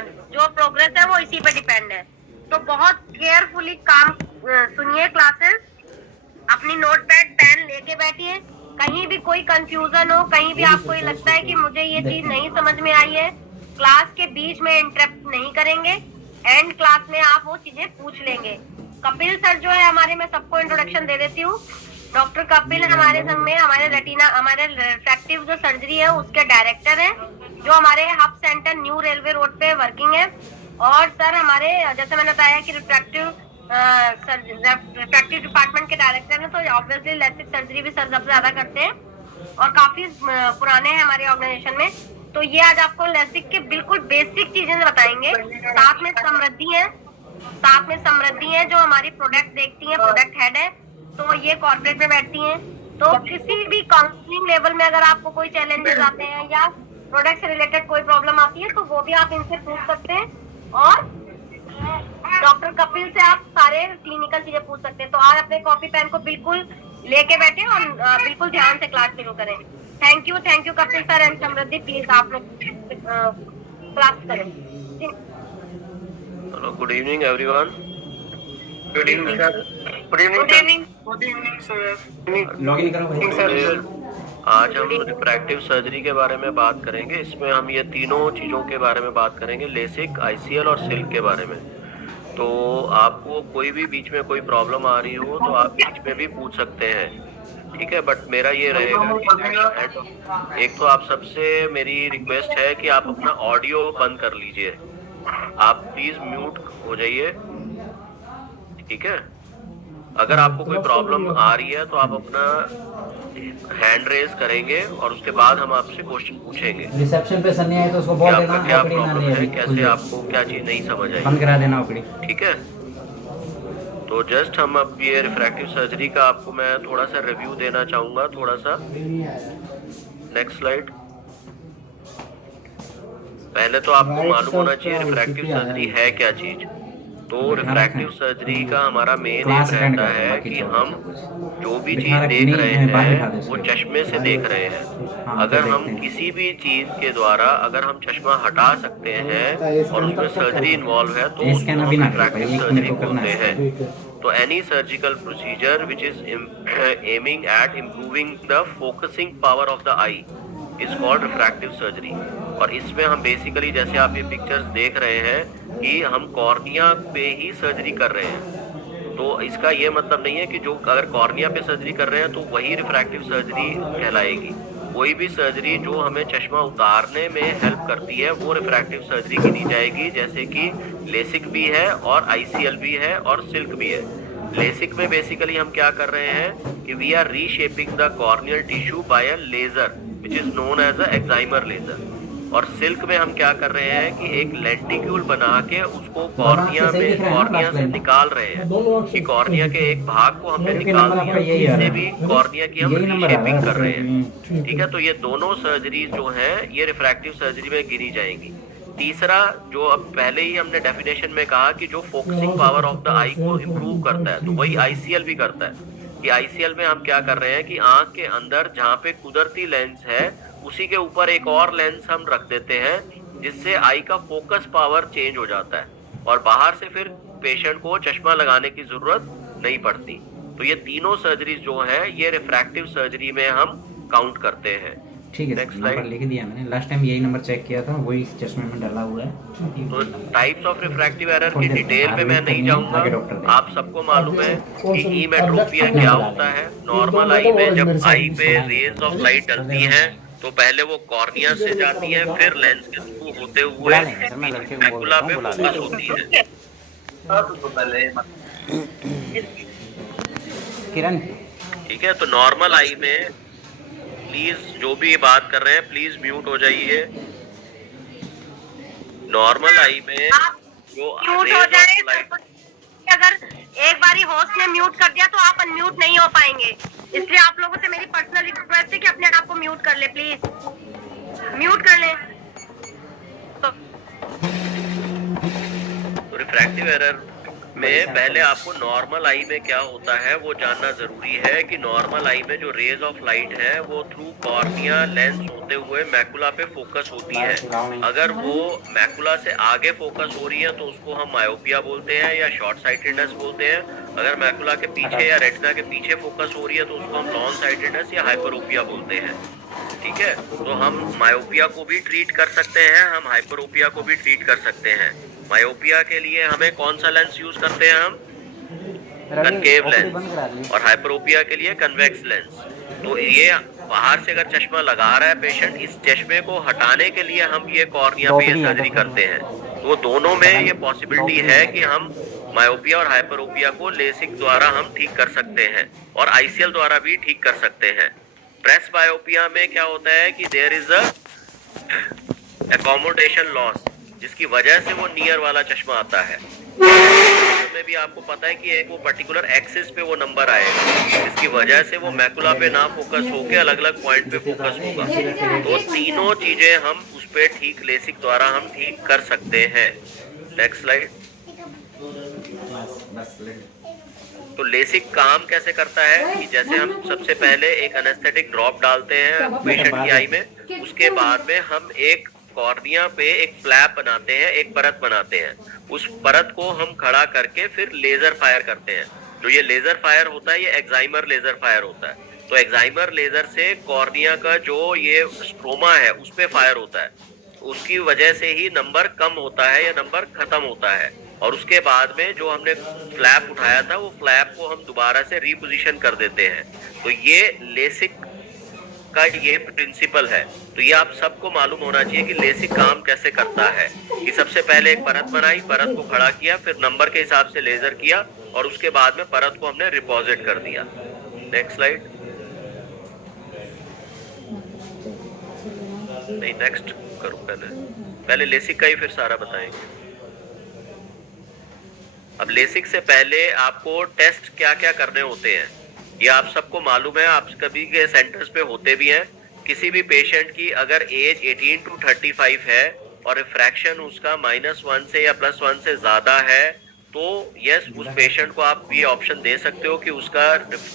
जो प्रोग्रेस है वो इसी पे डिपेंड है। तो बहुत केयरफुली काम सुनिए क्लासेस, अपनी नोटपैड पेन लेके बैठिए। कहीं भी कोई कंफ्यूजन हो, कहीं भी आपको ये लगता है कि मुझे ये चीज नहीं समझ में आई है, क्लास के बीच में इंटरप्ट नहीं करेंगे, एंड क्लास में आप वो चीजें पूछ लेंगे। कपिल सर जो है हमारे, मैं सबको इंट्रोडक्शन दे देती हूँ। डॉक्टर कपिल हमारे संग में हमारे रेटिना, हमारे रिफ्रैक्टिव जो सर्जरी है उसके डायरेक्टर हैं, जो हमारे hub centre new railway road पे वर्किंग है। और सर हमारे, जैसे मैंने बताया कि रिफ्रैक्टिव डिपार्टमेंट के डायरेक्टर हैं, तो ऑब्वियसली लेसिक सर्जरी भी सर सबसे ज्यादा करते हैं और काफी पुराने हैं हमारे ऑर्गेनाइजेशन में। तो ये आज आपको लेसिक के बिल्कुल बेसिक चीजें बताएंगे। साथ में समृद्धि है जो हमारी प्रोडक्ट देखती है, प्रोडक्ट हेड है, तो ये कॉर्पोरेट में बैठती हैं। तो किसी भी काउंसलिंग लेवल में अगर आपको कोई चैलेंजेस आते हैं या प्रोडक्ट से रिलेटेड कोई प्रॉब्लम आती है, तो वो भी आप इनसे पूछ सकते हैं। और डॉक्टर कपिल से आप सारे क्लिनिकल चीजें पूछ सकते हैं। तो आज अपने कॉपी पेन को बिल्कुल लेके बैठे और बिल्कुल ध्यान से क्लास शुरू करें। Thank you Kapil sir and Samriddhi, please आप लोग क्लास करें। Hello, good evening everyone. Good evening sir. Login करो भाई। आज हम रिफ्रैक्टिव सर्जरी के बारे में बात करेंगे। इसमें हम ये तीनों चीज़ों के बारे में बात करेंगे, लेसिक, आईसीएल और सिल्क के बारे में। तो आपको कोई भी बीच में कोई प्रॉब्लम आ रही हो तो आप बीच में भी पूछ सकते हैं, ठीक है। बट मेरा ये रहेगा कि एक तो आप सबसे मेरी रिक्वेस्ट है कि आप अपना ऑडियो बंद कर लीजिए, आप प्लीज म्यूट हो जाइए, ठीक है। अगर आपको कोई प्रॉब्लम आ रही है तो आप अपना हैंड रेज करेंगे और उसके बाद हम आपसे क्वेश्चन पूछेंगे। रिसेप्शन पे सर नहीं आए तो उसको बोल देना क्या ओपीडी ना प्रॉब्लम ले, है, कैसे आपको क्या चीज नहीं समझ आई, बंद करा देना ओपीडी, ठीक है। तो जस्ट हम अब ये रिफ्रैक्टिव सर्जरी का आपको मैं थोड़ा सा रिव्यू देना चाहूंगा, थोड़ा सा। Next slide. पहले तो आपको मालूम होना चाहिए रिफ्रैक्टिव सर्जरी है क्या चीज। तो रिफ्रैक्टिव सर्जरी का हमारा मेन एम रहता है कि हम जो भी चीज देख रहे हैं वो चश्मे से देख रहे हैं। अगर हम किसी भी चीज के द्वारा अगर हम चश्मा हटा सकते हैं और उसमें सर्जरी इन्वॉल्व है तो उसको हम रिफ्रैक्टिव सर्जरी बोलते हैं। तो any surgical procedure which is aiming at improving the focusing power of the I is called refractive surgery. और इसमें हम बेसिकली, जैसे आप ये पिक्चर्स देख रहे हैं, कि हम कॉर्निया पे ही सर्जरी कर रहे हैं। तो इसका ये मतलब नहीं है कि जो अगर कॉर्निया पे सर्जरी कर रहे हैं तो वही रिफ्रैक्टिव सर्जरी कहलाएगी। कोई भी सर्जरी जो हमें चश्मा उतारने में हेल्प करती है वो रिफ्रैक्टिव सर्जरी गिनी जाएगी, जैसे कि लेसिक भी है और आईसीएल भी है और सिल्क भी है। लेसिक में बेसिकली हम क्या कर रहे हैं कि we are reshaping the corneal tissue by a laser which is known as a excimer laser. और सिल्क में हम क्या कर रहे हैं कि एक लेंटिक्यूल बना के उसको कॉर्निया से निकाल रहे हैं, कि कॉर्निया के एक भाग को हमने निकाल दिया, इससे भी कॉर्निया की हम रीशेपिंग कर रहे हैं, ठीक है। तो ये दोनों सर्जरी जो हैं ये रिफ्रैक्टिव सर्जरी में गिनी जाएंगी। तीसरा, जो अब पहले ही हमने डेफिनेशन में कहा कि जो फोकसिंग पावर ऑफ द आई को इम्प्रूव करता है, तो वही आईसीएल भी करता है। कि आईसीएल में हम क्या कर रहे हैं कि आंख के अंदर जहाँ पे कुदरती लेंस है उसी के ऊपर एक और लेंस हम रख देते हैं, जिससे आई का फोकस पावर चेंज हो जाता है और बाहर से फिर पेशेंट को चश्मा लगाने की जरूरत नहीं पड़ती। तो ये तीनों सर्जरीज जो है ये रिफ्रैक्टिव सर्जरी में हम काउंट करते हैं, ठीक है। Next slide. लिख दिया मैंने, लास्ट टाइम यही नंबर चेक किया था, वही चश्मे में डाला हुआ है। तो टाइप्स ऑफ रिफ्रैक्टिव एरर की डिटेल में मैं नहीं जाऊंगा, आप सबको मालूम है कि हीमेट्रोपिया क्या होता है। नॉर्मल आई में जब आई पे रेज ऑफ लाइट डलती हैं तो पहले वो कॉर्निया से जाती है, फिर लेंस के थ्रू होते हुए मैकुला पे फोकस होती है। किरण, ठीक है। तो नॉर्मल आई में प्लीज जो भी बात कर रहे हैं प्लीज म्यूट हो जाइए। नॉर्मल आई में जो म्यूट हो जाए, अगर एक बारी होस्ट ने म्यूट कर दिया तो आप अनम्यूट नहीं हो पाएंगे। इसलिए आप लोगों से मेरी पर्सनल रिक्वेस्ट है कि अपने आप को म्यूट कर ले, प्लीज म्यूट कर ले। तो रिफ्रैक्टिव एरर में पहले आपको नॉर्मल आई में क्या होता है वो जानना जरूरी है कि नॉर्मल आई में जो रेज ऑफ लाइट है वो थ्रू कॉर्निया लेंस होते हुए मैकुला पे फोकस होती है। अगर वो मैकुला से आगे फोकस हो रही है तो उसको हम मायोपिया बोलते हैं या शॉर्ट साइटेडनेस बोलते हैं। अगर मैकुला के पीछे या रेटिना के पीछे फोकस हो रही है तो उसको हम लॉन्ग साइटेडनेस या हाइपरोपिया बोलते हैं। ठीक है, तो हम मायोपिया को भी ट्रीट कर सकते हैं, हम हाइपरोपिया को भी ट्रीट कर सकते हैं। मायोपिया के लिए हमें कौन सा लेंस यूज करते हैं? हम कनकेव लेंस। और हाइपरोपिया के लिए कन्वेक्स लेंस। तो ये बाहर से अगर चश्मा लगा रहा है पेशेंट, इस चश्मे को हटाने के लिए हम ये कॉर्निया पे सर्जरी करते हैं। तो दोनों में ये पॉसिबिलिटी है कि हम मायोपिया और हाइपरोपिया को लेसिक द्वारा हम ठीक कर सकते हैं और आईसीएल द्वारा भी ठीक कर सकते हैं। प्रेस बायोपिया में क्या होता है कि there is a accommodation loss, जिसकी वजह से वो नियर वाला चश्मा आता है। में भी आपको पता है कि एक वो पर्टिकुलर एक्सिस पे वो नंबर आएगा, जिसकी वजह से वो मैकुला पे ना फोकस होके अलग अलग पॉइंट पे फोकस होगा। तो तीनों चीजें हम उस पे ठीक लेसिक द्वारा हम ठीक कर सकते हैं। Next slide. तो लेसिक काम कैसे करता है कि जैसे हम सबसे पहले एक एनेस्थेटिक ड्रॉप डालते हैं पेशेंट की आई में, उसके बाद में हम एक कॉर्निया पे एक फ्लैप बनाते हैं, एक परत बनाते हैं। उस परत को हम खड़ा करके फिर लेजर फायर करते हैं। जो ये लेजर फायर होता है ये एक्साइमर लेजर फायर होता है। तो एक्साइमर लेजर से कॉर्निया का जो ये स्ट्रोमा है उस पे फायर होता है। उसकी वजह से ही नंबर कम होता है या नंबर खत्म होता है। और उसके बाद में जो हमने फ्लैप उठाया था वो फ्लैप को हम दोबारा से रिपोजिशन कर देते हैं। तो ये लेसिक का ये प्रिंसिपल है। तो ये आप सबको मालूम होना चाहिए कि लेसिक काम कैसे करता है। कि सबसे पहले एक परत बनाई, परत को खड़ा किया, फिर नंबर के हिसाब से लेजर किया और उसके बाद में परत को हमने रिपोजिट कर दिया। Next slide. नहीं, नेक्स्ट करो, पहले लेसिक का ही फिर सारा बताएंगे। अब लेसिक से पहले आपको टेस्ट क्या क्या करने होते हैं ये आप सबको मालूम है, आप कभी के सेंटर्स पे होते भी हैं। किसी भी पेशेंट की अगर एज 18 to 35 है और रिफ्रैक्शन उसका -1 से या +1 से ज्यादा है तो यस, उस पेशेंट को आप ये ऑप्शन दे सकते हो कि उसका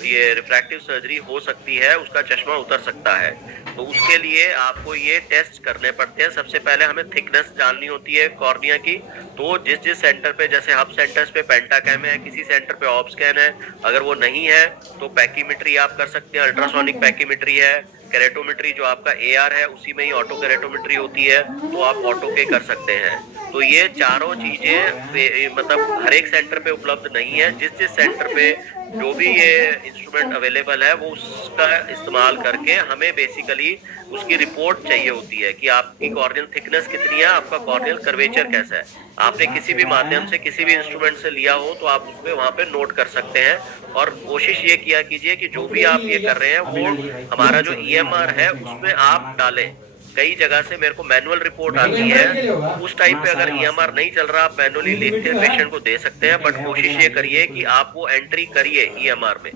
ये रिफ्रैक्टिव सर्जरी हो सकती है, उसका चश्मा उतर सकता है। तो उसके लिए आपको ये टेस्ट करने पड़ते हैं। सबसे पहले हमें थिकनेस जाननी होती है कॉर्निया की। तो जिस सेंटर पे, जैसे हब सेंटर्स पे पेंटाकैम है, किसी सेंटर पे ऑब्स्कैन है, अगर वो नहीं है तो पैकीमेट्री आप कर सकते हैं। अल्ट्रासोनिक पैकीमेट्री है, कैरेटोमेट्री जो आपका AR है उसी में ही ऑटो कैरेटोमेट्री होती है, तो आप ऑटो के कर सकते हैं। तो ये चारों चीजें मतलब हर एक सेंटर पे उपलब्ध नहीं है। जिस सेंटर पे जो भी ये इंस्ट्रूमेंट अवेलेबल है वो उसका इस्तेमाल करके हमें बेसिकली उसकी रिपोर्ट चाहिए होती है कि आपकी कॉर्नियल थिकनेस कितनी है, आपका कॉर्नियल कर्वेचर कैसा है। आपने किसी भी माध्यम से किसी भी इंस्ट्रूमेंट से लिया हो तो आप उसमें वहाँ पे नोट कर सकते हैं। और कोशिश ये किया कीजिए कि जो भी आप ये कर रहे हैं वो हमारा जो EMR है उसमें आप डालें। कई जगह से मेरे को मैनुअल रिपोर्ट आती है, उस टाइम पे अगर EMR नहीं चल रहा आप मैनुअली लिख के पेशेंट को दे सकते हैं। बट कोशिश ये करिए कि आप वो एंट्री करिए EMR में।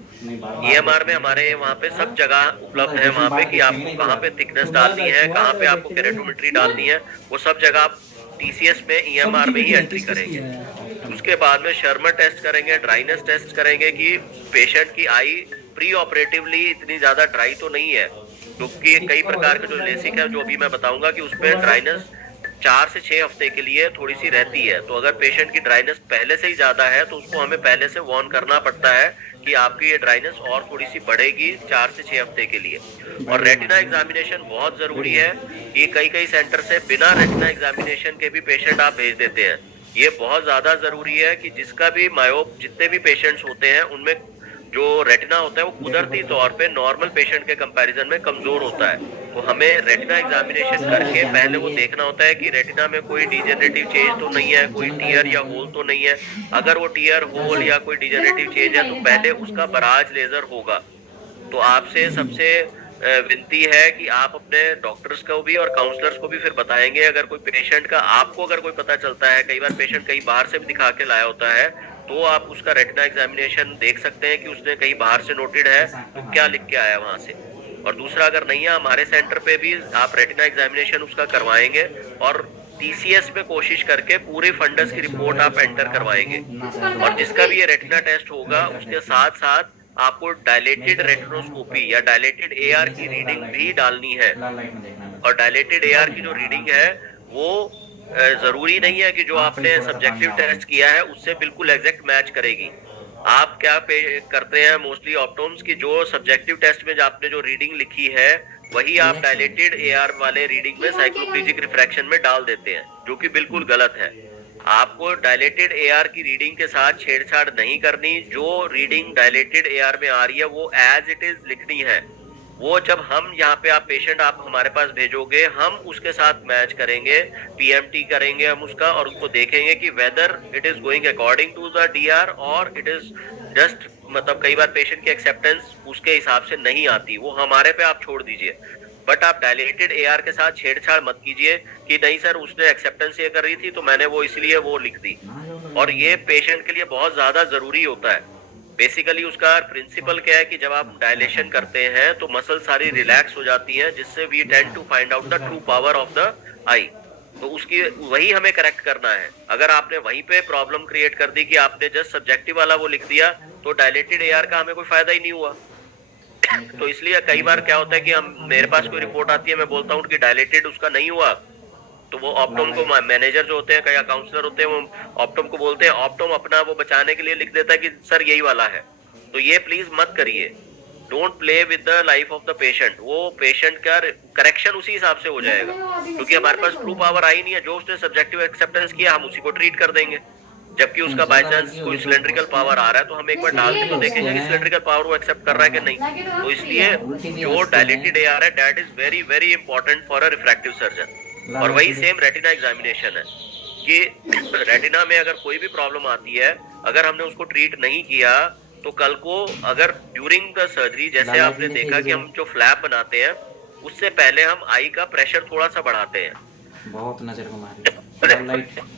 EMR में हमारे वहाँ पे सब जगह उपलब्ध है वहाँ पे कि आपको कहाँ पे थिकनेस डालनी है, कहाँ पे आपको कैरेटोमेट्री डालनी है, वो सब जगह आप TCS में EMR में ही एंट्री करेंगे। उसके बाद में शर्मर टेस्ट करेंगे, ड्राइनेस टेस्ट करेंगे कि पेशेंट की आई प्री ऑपरेटिवली इतनी ज्यादा ड्राई तो नहीं है, क्योंकि कई प्रकार के जो लेसिक है जो अभी मैं बताऊंगा कि उसमें ड्राइनेस 4 से 6 हफ्ते के लिए थोड़ी सी रहती है। तो अगर पेशेंट की ड्राइनेस पहले से ही ज्यादा है तो उसको हमें पहले से वार्न करना पड़ता है कि आपकी ये ड्राइनेस और थोड़ी सी बढ़ेगी 4 से 6 हफ्ते के लिए। और रेटिना एग्जामिनेशन बहुत जरूरी है कि कई सेंटर से बिना रेटिना एग्जामिनेशन के भी पेशेंट आप भेज देते हैं। ये बहुत ज्यादा जरूरी है कि जिसका भी मायोप जितने भी पेशेंट्स होते हैं उनमें जो रेटिना होता है वो कुदरती तौर पे नॉर्मल पेशेंट के कंपैरिजन में कमजोर होता है। तो हमें रेटिना एग्जामिनेशन करके पहले वो देखना होता है कि रेटिना में कोई डिजेनरेटिव चेंज तो नहीं है, कोई टीयर या होल तो नहीं है। अगर वो टीयर, होल या कोई डिजेनरेटिव चेंज है तो पहले उसका बराज लेजर होगा। तो आपसे सबसे विनती है कि आप अपने डॉक्टर्स को भी और काउंसलर्स को भी फिर बताएंगे अगर कोई पेशेंट का आपको अगर कोई पता चलता है, कई बार पेशेंट कहीं बाहर से भी दिखा के लाया होता है, तो आप उसका रेटिना एग्जामिनेशन देख सकते हैं कि उसने कहीं बाहर से नोटेड है तो क्या लिख के आया वहां से। और दूसरा, अगर नहीं है हमारे सेंटर पे भी आप रेटिना एग्जामिनेशन उसका करवाएंगे और TCS में कोशिश करके पूरे फंडस की रिपोर्ट आप एंटर करवाएंगे। और जिसका भी ये रेटिना टेस्ट होगा उसके साथ साथ आपको डायलेटेड रेटिनोस्कोपी या डायलेटेड AR की रीडिंग भी डालनी है। और डायलेटेड AR की जो रीडिंग है वो जरूरी नहीं है कि जो आपने सब्जेक्टिव टेस्ट किया है उससे बिल्कुल एग्जैक्ट मैच करेगी। आप क्या करते हैं मोस्टली ऑप्टोम्स की जो सब्जेक्टिव टेस्ट में जो आपने जो रीडिंग लिखी है वही आप डायलेटेड AR वाले रीडिंग में साइक्लोप्लेजिक रिफ्रैक्शन में डाल देते हैं, जो कि बिल्कुल गलत है। आपको डायलेटेड AR की रीडिंग के साथ छेड़छाड़ नहीं करनी। जो रीडिंग डायलेटेड AR में आ रही है वो एज इट इज लिखनी है। वो जब हम यहाँ पे आप पेशेंट आप हमारे पास भेजोगे हम उसके साथ मैच करेंगे, PMT करेंगे हम उसका और उसको देखेंगे कि whether it is going according to the DR और इट इज जस्ट मतलब कई बार पेशेंट की एक्सेप्टेंस उसके हिसाब से नहीं आती, वो हमारे पे आप छोड़ दीजिए। बट आप डायलेटेड AR के साथ छेड़छाड़ मत कीजिए कि नहीं सर उसने एक्सेप्टेंस ये कर रही थी तो मैंने वो इसलिए वो लिख दी। और ये पेशेंट के लिए बहुत ज्यादा जरूरी होता है। बेसिकली उसका प्रिंसिपल क्या है कि जब आप डायलेशन करते हैं तो मसल सारी रिलैक्स हो जाती है, जिससे we tend to find out the true power of the eye. तो उसकी वही हमें करेक्ट करना है। अगर आपने वहीं पे प्रॉब्लम क्रिएट कर दी कि आपने जस्ट सब्जेक्टिव वाला वो लिख दिया तो डायलेटेड AR का हमें कोई फायदा ही नहीं हुआ। तो इसलिए कई बार क्या होता है कि हम मेरे पास कोई रिपोर्ट आती है, मैं बोलता हूँ कि डायलेटेड उसका नहीं हुआ, तो वो ऑप्टोम को मैनेजर जो होते हैं या काउंसलर होते हैं वो ऑप्टोम को बोलते हैं, ऑप्टोम अपना वो बचाने के लिए लिख देता है कि सर यही वाला है। तो ये प्लीज मत करिए। Don't play with the life of the patient. वो पेशेंट का करेक्शन उसी हिसाब से हो जाएगा, क्योंकि हमारे पास ट्रू पावर आई नहीं है। जो उसने सब्जेक्टिव एक्सेप्टेंस किया हम उसी को ट्रीट कर देंगे। जबकि उसका बाय चांस कोई सिलेंड्रिकल पावर आ रहा है तो हम एक बार डाल के तो देखेंगे कि सिलेंड्रिकल पावर वो एक्सेप्ट कर रहा है कि नहीं। तो इसलिए जो डायलेटेड AR है that is very very important for a refractive surgeon. और वही सेम रेटिना एग्जामिनेशन है कि रेटिना में अगर कोई भी प्रॉब्लम आती है, अगर हमने उसको ट्रीट नहीं किया तो कल को अगर ड्यूरिंग द सर्जरी, जैसे आपने देखा कि हम जो फ्लैप बनाते हैं उससे पहले हम आई का प्रेशर थोड़ा सा बढ़ाते हैं, बहुत नजर को मारी।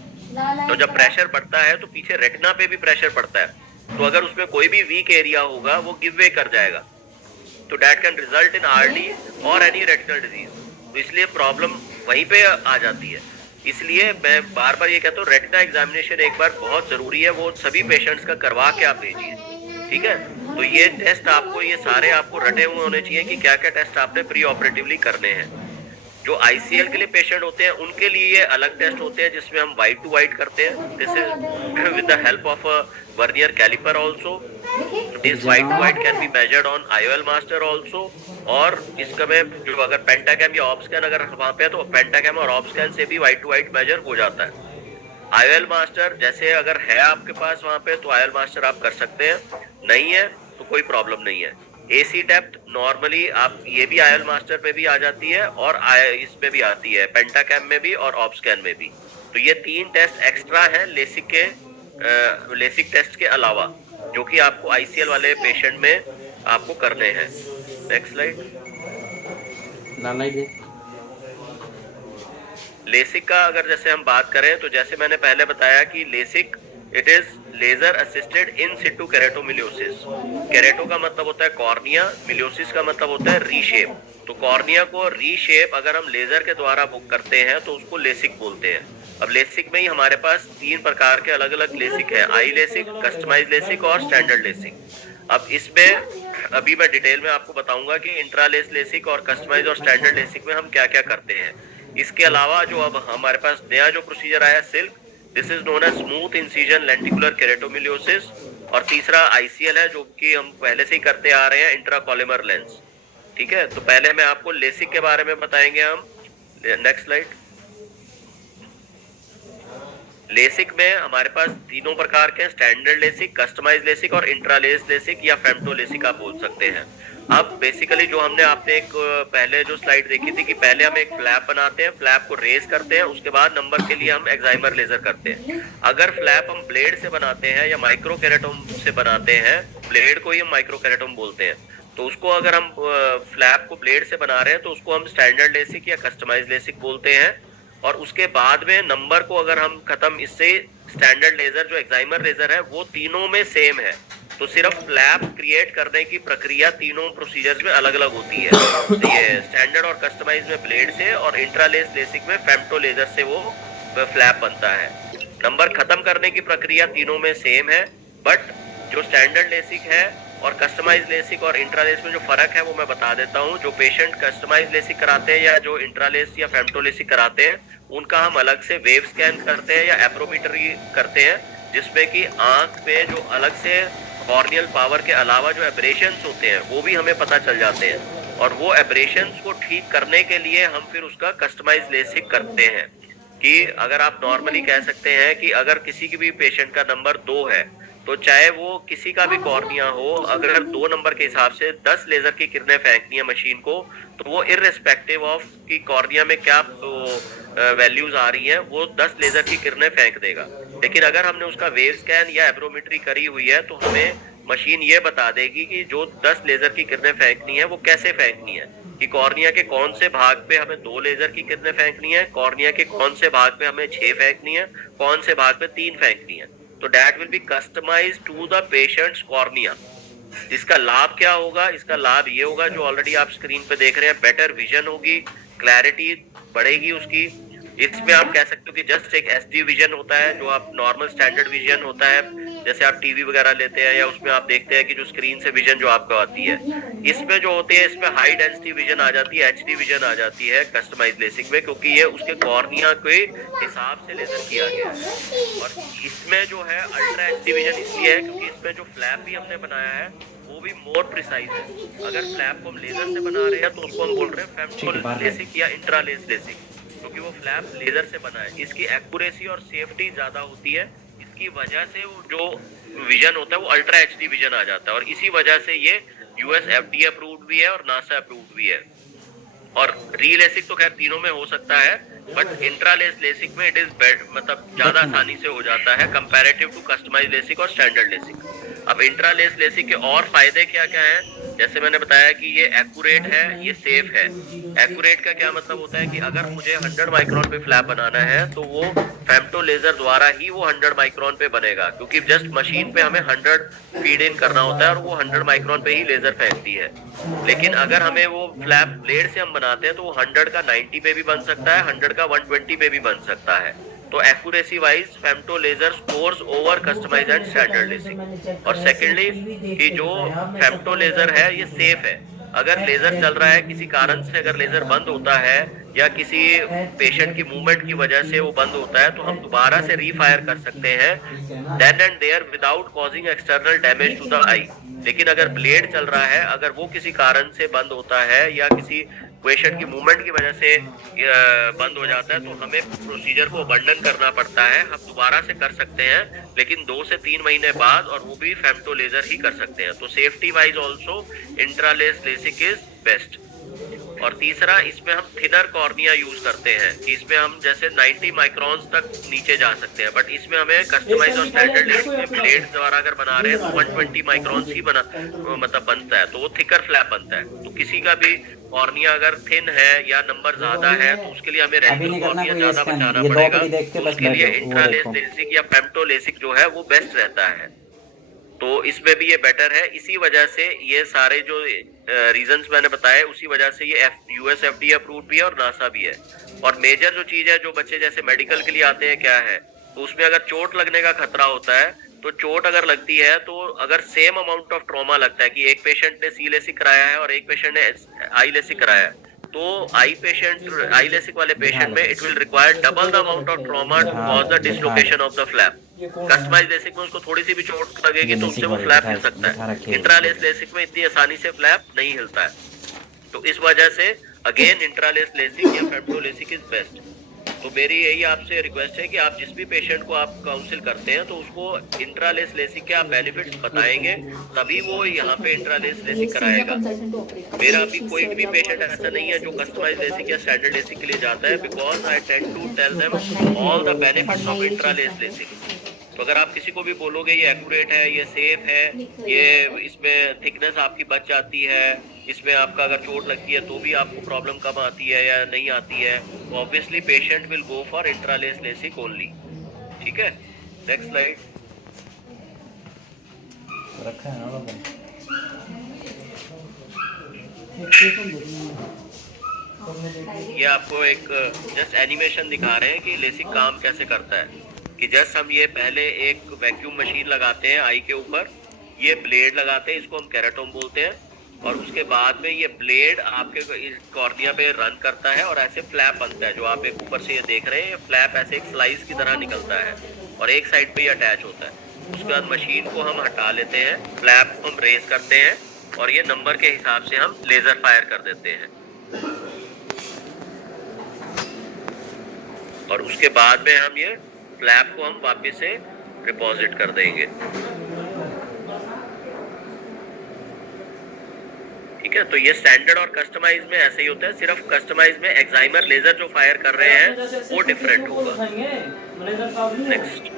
तो जब प्रेशर बढ़ता है तो पीछे रेटिना पे भी प्रेशर पड़ता है। तो अगर उसमें कोई भी वीक एरिया होगा वो गिव वे कर जाएगा, तो that can result in RD और एनी रेटिनल डिजीज। तो इसलिए प्रॉब्लम वहीं पे आ जाती है। इसलिए मैं बार बार ये कहता हूँ रेटिना एग्जामिनेशन एक बार बहुत जरूरी है, वो सभी पेशेंट्स का करवा के आप भेजिए, ठीक है। तो ये टेस्ट आपको, ये सारे आपको रटे हुए होने चाहिए कि क्या क्या टेस्ट आपने प्री ऑपरेटिवली करने हैं। जो ICL के लिए पेशेंट होते हैं उनके लिए ये अलग टेस्ट होते हैं जिसमें हम वाइट टू वाइट करते हैं। This is with the help of a vernier caliper also. This white to white can be measured on IOL master also. और इसका में जो अगर पेंटाकैम या ऑप्स्कैन अगर वहाँ पे है तो पेंटाकैम और ऑप्स्कैन से भी वाइट टू वाइट मेजर हो जाता है। IOL मास्टर जैसे अगर है आपके पास वहाँ पे तो IOL मास्टर आप कर सकते हैं, नहीं है तो कोई प्रॉब्लम नहीं है। AC डेप्थ नॉर्मली आप ये भी IOL मास्टर पे भी आ जाती है और इसमें भी आती है, पेंटाकैम में भी और ऑप्स्कैन में भी। तो ये 3 टेस्ट एक्स्ट्रा है लेसिक के लेसिक टेस्ट के अलावा, जो कि आपको ICL वाले पेशेंट में आपको करने हैं। Next slide. लेसिक का अगर जैसे हम बात करें तो जैसे मैंने पहले बताया कि LASIK it is laser assisted in situ keratomileusis. Kerato का मतलब होता है कॉर्निया, मिलियोसिस का मतलब होता है रीशेप। तो कॉर्निया को रीशेप अगर हम लेजर के द्वारा बुक करते हैं तो उसको लेसिक बोलते हैं। अब लेसिक में ही हमारे पास 3 प्रकार के अलग अलग लेसिक है, आई लेसिक, कस्टमाइज लेसिक और स्टैंडर्ड लेसिक। अब इसमें अभी मैं डिटेल में आपको बताऊंगा कि इंट्रालेस लेसिक और कस्टमाइज और स्टैंडर्ड लेसिक में हम क्या क्या करते हैं। इसके अलावा जो अब हमारे पास नया जो प्रोसीजर आया SILK, this is known as smooth incision lenticular keratomileusis. और तीसरा ICL है जो कि हम पहले से ही करते आ रहे हैं, इंट्राकॉलिमर लेंस, ठीक है। तो पहले मैं आपको लेसिक के बारे में बताएंगे हम। Next slide. लेसिक में हमारे पास 3 प्रकार के, स्टैंडर्ड लेसिक, कस्टमाइज लेसिक और इंट्रालेस लेसिक या फेम्टो लेसिक आप बोल सकते हैं। अब बेसिकली जो हमने आपने एक पहले जो स्लाइड देखी थी कि पहले हम एक फ्लैप बनाते हैं, फ्लैप को रेज करते हैं, उसके बाद नंबर के लिए हम एक्साइमर लेजर करते हैं। अगर फ्लैप हम ब्लेड से बनाते हैं या माइक्रो केरेटोम से बनाते हैं, ब्लेड को ही हम माइक्रो केरेटोम बोलते हैं, तो उसको अगर हम फ्लैप को ब्लेड से बना रहे हैं तो उसको हम स्टैंडर्ड लेसिक या कस्टमाइज लेसिक बोलते हैं। और उसके बाद में नंबर को अगर हम खत्म, इससे स्टैंडर्ड लेजर जो एक्साइमर लेजर है वो तीनों में सेम है। तो सिर्फ फ्लैप क्रिएट करने की प्रक्रिया तीनों प्रोसीजर्स में अलग अलग होती है। तो ये स्टैंडर्ड और कस्टमाइज में ब्लेड से और इंट्रालेस लेसिक में फेम्टो लेजर से वो फ्लैप बनता है। नंबर खत्म करने की प्रक्रिया तीनों में सेम है, बट जो स्टैंडर्ड लेसिक है और कस्टमाइज लेसिक और इंट्रालेस में जो फर्क है वो मैं बता देता हूँ। जो पेशेंट कस्टमाइज लेसिक कराते हैं या जो इंट्रालेस या फेम्टोलेसिक कराते हैं, उनका हम अलग से वेव स्कैन करते हैं या एप्रोमीटरी करते हैं, जिसमें कि आंख पे जो अलग से कॉर्नियल पावर के अलावा जो एब्रेशंस होते हैं वो भी हमें पता चल जाते हैं, और वो एब्रेशंस को ठीक करने के लिए हम फिर उसका कस्टमाइज लेसिक करते हैं। कि अगर आप नॉर्मली कह सकते हैं कि अगर किसी की भी पेशेंट का नंबर 2 है, तो चाहे वो किसी का भी कॉर्निया हो, अगर 2 नंबर के हिसाब से 10 लेजर की किरणें फेंकनी है मशीन को, तो वो इररिस्पेक्टिव ऑफ कि कॉर्निया में क्या वैल्यूज आ रही हैं, वो 10 लेजर की किरणें फेंक देगा। लेकिन अगर हमने उसका वेव स्कैन या एब्रोमेट्री करी हुई है, तो हमें मशीन ये बता देगी कि जो 10 लेजर की किरणें फेंकनी है वो कैसे फेंकनी है, कि कॉर्निया के कौन से भाग पे हमें 2 लेजर की किरणें फेंकनी है, कॉर्निया के कौन से भाग पे हमें 6 फेंकनी है, कौन से भाग पे 3 फेंकनी है। तो that will be customised to the patient's cornea. इसका लाभ क्या होगा? इसका लाभ ये होगा, जो ऑलरेडी आप स्क्रीन पे देख रहे हैं, बेटर विजन होगी, क्लैरिटी बढ़ेगी उसकी। इसमें आप कह सकते हो कि जस्ट एक एसडी विजन होता है, जो आप नॉर्मल स्टैंडर्ड विजन होता है, जैसे आप टीवी वगैरह लेते हैं या उसमें आप देखते हैं कि जो स्क्रीन से विजन जो आपको आती है, इसमें जो होती है, इसमें हाई डेंसिटी विजन आ जाती है, एचडी विजन आ जाती है कस्टमाइज लेसिक में, क्योंकि ये उसके कॉर्निया के हिसाब से लेजर किया गया है। और इसमें जो है अल्ट्रा एचडी विजन इसलिए है क्योंकि इसमें जो फ्लैप भी हमने बनाया है वो भी मोर प्रिसाइज है। अगर फ्लैप को हम लेजर से बना रहे हैं तो उसको हम बोल रहे हैं फेम्टो लेसिक या इंट्रालेस लेसिक, क्योंकि वो फ्लैप लेजर से बना है। इसकी एक्यूरेसी और सेफ्टी ज्यादा होती है, इसकी वजह से वो जो विजन होता है वो अल्ट्रा एचडी विजन आ जाता है, और इसी वजह से ये यूएस एफडीए अप्रूव्ड भी है और नासा अप्रूव्ड भी है। और रीलेसिक तो खैर तीनों में हो सकता है, बट इंट्रालेस लेसिक में इट इज मतलब ज्यादा आसानी से हो जाता है कंपैरेटिव टू कस्टमाइज लेसिक और स्टैंडर्ड लेसिक। अब इंट्रालेस लेसिक के और फायदे क्या क्या है? जैसे मैंने बताया कि ये एक्यूरेट है, ये सेफ है। एक्यूरेट का क्या मतलब होता है कि अगर मुझे 100 माइक्रोन पे फ्लैप बनाना है तो वो फेम्टो लेजर द्वारा ही वो 100 माइक्रोन पे बनेगा, क्योंकि जस्ट मशीन पे हमें 100 फीड इन करना होता है और वो 100 माइक्रोन पे ही लेजर फेंकती है। लेकिन अगर हमें वो फ्लैप ब्लेड से हम बनाते हैं तो वो 100 का 90 पे भी बन सकता है, 100 का 120 पे भी बन सकता है। तो accuracy wise femto laser scores over customise and standard LASIK. और सेकेंडली कि जो फेम्टो लेजर है ये सेफ है। अगर लेजर चल रहा है, किसी कारण से अगर लेजर बंद होता है या किसी पेशेंट की मूवमेंट की वजह से वो बंद होता है, तो हम दोबारा से रीफायर कर सकते हैं then and there without causing external damage to the eye. लेकिन अगर ब्लेड चल रहा है, अगर वो किसी कारण से बंद होता है या किसी पेशेंट की मूवमेंट की वजह से बंद हो जाता है, तो हमें प्रोसीजर को अबंडन करना पड़ता है। हम दोबारा से कर सकते हैं, लेकिन 2 से 3 महीने बाद, और वो भी फेम्टो लेजर ही कर सकते हैं। तो safety wise also IntraLase LASIK is best. और तीसरा, इसमें हम थिनर कॉर्निया यूज करते हैं कि इसमें हम जैसे 90 माइक्रॉन्स तक नीचे जा सकते हैं, बट इसमें हमें कस्टमाइज और स्टैंडर्ड लेसिक में ब्लेड द्वारा अगर बना रहे हैं तो 120 माइक्रॉन्स ही मतलब बनता है, तो वो थिकर फ्लैप बनता है। तो किसी का भी कॉर्निया अगर थिन है या नंबर ज्यादा है तो उसके लिए हमें रेडिकल कॉर्निया ज्यादा बचाना पड़ेगा, तो उसके लिए इंट्रालेस लेसिक या फेम्टो लेसिक जो है वो बेस्ट रहता है। तो इसमें भी ये बेटर है। इसी वजह से ये सारे जो रीजंस मैंने बताए, उसी वजह से ये यूएस एफडीए अप्रूव्ड भी है और नासा भी है। और मेजर जो चीज है, जो बच्चे जैसे मेडिकल के लिए आते हैं, क्या है, तो उसमें अगर चोट लगने का खतरा होता है, तो चोट अगर लगती है तो अगर सेम अमाउंट ऑफ ट्रॉमा लगता है कि एक पेशेंट ने सी लेसिक कराया है और एक पेशेंट ने आई लेसिक कराया है, तो आई लेसिक वाले पेशेंट में it will require double the amount of trauma to cause the dislocation of the flap. Customise LASIK में उसको थोड़ी सी भी चोट लगेगी तो उससे वो फ्लैप हिल सकता है। इंट्रालेस लेसिक में इतनी आसानी से फ्लैप नहीं हिलता है। तो इस वजह से अगेन इंट्रालेस लेसिक या फेम्टो लेसिक इज बेस्ट। तो मेरी यही आपसे रिक्वेस्ट है कि आप जिस भी पेशेंट को आप काउंसिल करते हैं तो उसको इंट्रालेस लेसिक के आप बेनिफिट्स बताएंगे, तभी वो यहाँ पे इंट्रालेस लेसिक कराएगा। मेरा अभी कोई भी पेशेंट ऐसा नहीं है जो कस्टमाइज लेसिक या स्टैंडर्ड लेसिक के लिए जाता है, because I tend to tell them all the benefits of IntraLase LASIK. तो अगर आप किसी को भी बोलोगे ये एक्यूरेट है, ये सेफ है, ये इसमें थिकनेस आपकी बच जाती है, इसमें आपका अगर चोट लगती है तो भी आपको प्रॉब्लम कम आती है या नहीं आती है, तो obviously patient will go for IntraLase LASIK only. ठीक है, नेक्स्ट स्लाइड। रखा है ना ये आपको एक जस्ट एनिमेशन दिखा रहे हैं कि लेसिक काम कैसे करता है। कि जस्ट हम ये पहले एक वैक्यूम मशीन लगाते हैं आई के ऊपर, ये ब्लेड लगाते हैं, इसको हम केराटोम बोलते हैं, और उसके बाद में ये ब्लेड आपके इस कॉर्निया पे रन करता है और ऐसे फ्लैप बनता है। जो आप एक ऊपर से ये देख रहे हैं, ये फ्लैप ऐसे एक स्लाइस की तरह निकलता है और एक साइड पे ये अटैच होता है। उसके बाद मशीन को हम हटा लेते हैं, फ्लैप को हम रेज करते हैं और ये नंबर के हिसाब से हम लेजर फायर कर देते हैं। और उसके बाद में हम ये फ्लैप को हम वापस से डिपॉजिट कर देंगे। ठीक है, तो ये स्टैंडर्ड और कस्टमाइज में ऐसे ही होता है। सिर्फ कस्टमाइज में एक्साइमर लेजर जो फायर कर रहे हैं वो डिफरेंट होगा। नेक्स्ट,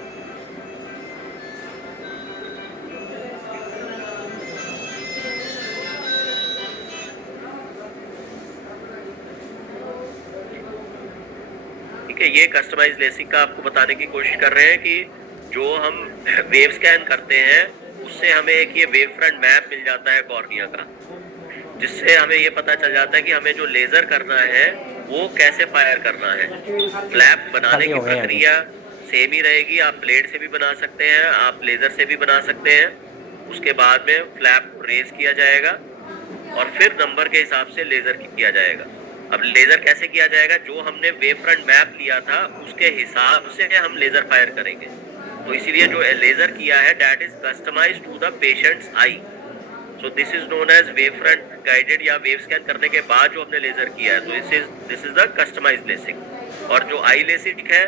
ये कस्टमाइज लेसिक का आपको बताने की कोशिश कर रहे हैं कि जो हम वेव स्कैन करते हैं उससे हमें एक ये वेव फ्रंट मैप मिल जाता है कॉर्निया का, जिससे हमें ये पता चल जाता है कि हमें जो लेजर करना है वो कैसे फायर करना है। फ्लैप बनाने की प्रक्रिया सेम ही रहेगी, आप ब्लेड से भी बना सकते हैं, आप लेजर से भी बना सकते हैं। उसके बाद में फ्लैप रेज किया जाएगा और फिर नंबर के हिसाब से लेजर किया जाएगा। अब लेजर कैसे किया जाएगा? जो हमने वेव फ्रंट मैप लिया था उसके हिसाब से हम लेजर फायर करेंगे। तो इसीलिए जो लेजर किया है that is customised to the patient's eye. So this is known as wave front guided या वेव स्कैन करने के बाद जो हमने लेजर किया है, तो this is the customised LASIK. और जो आई लेसिक है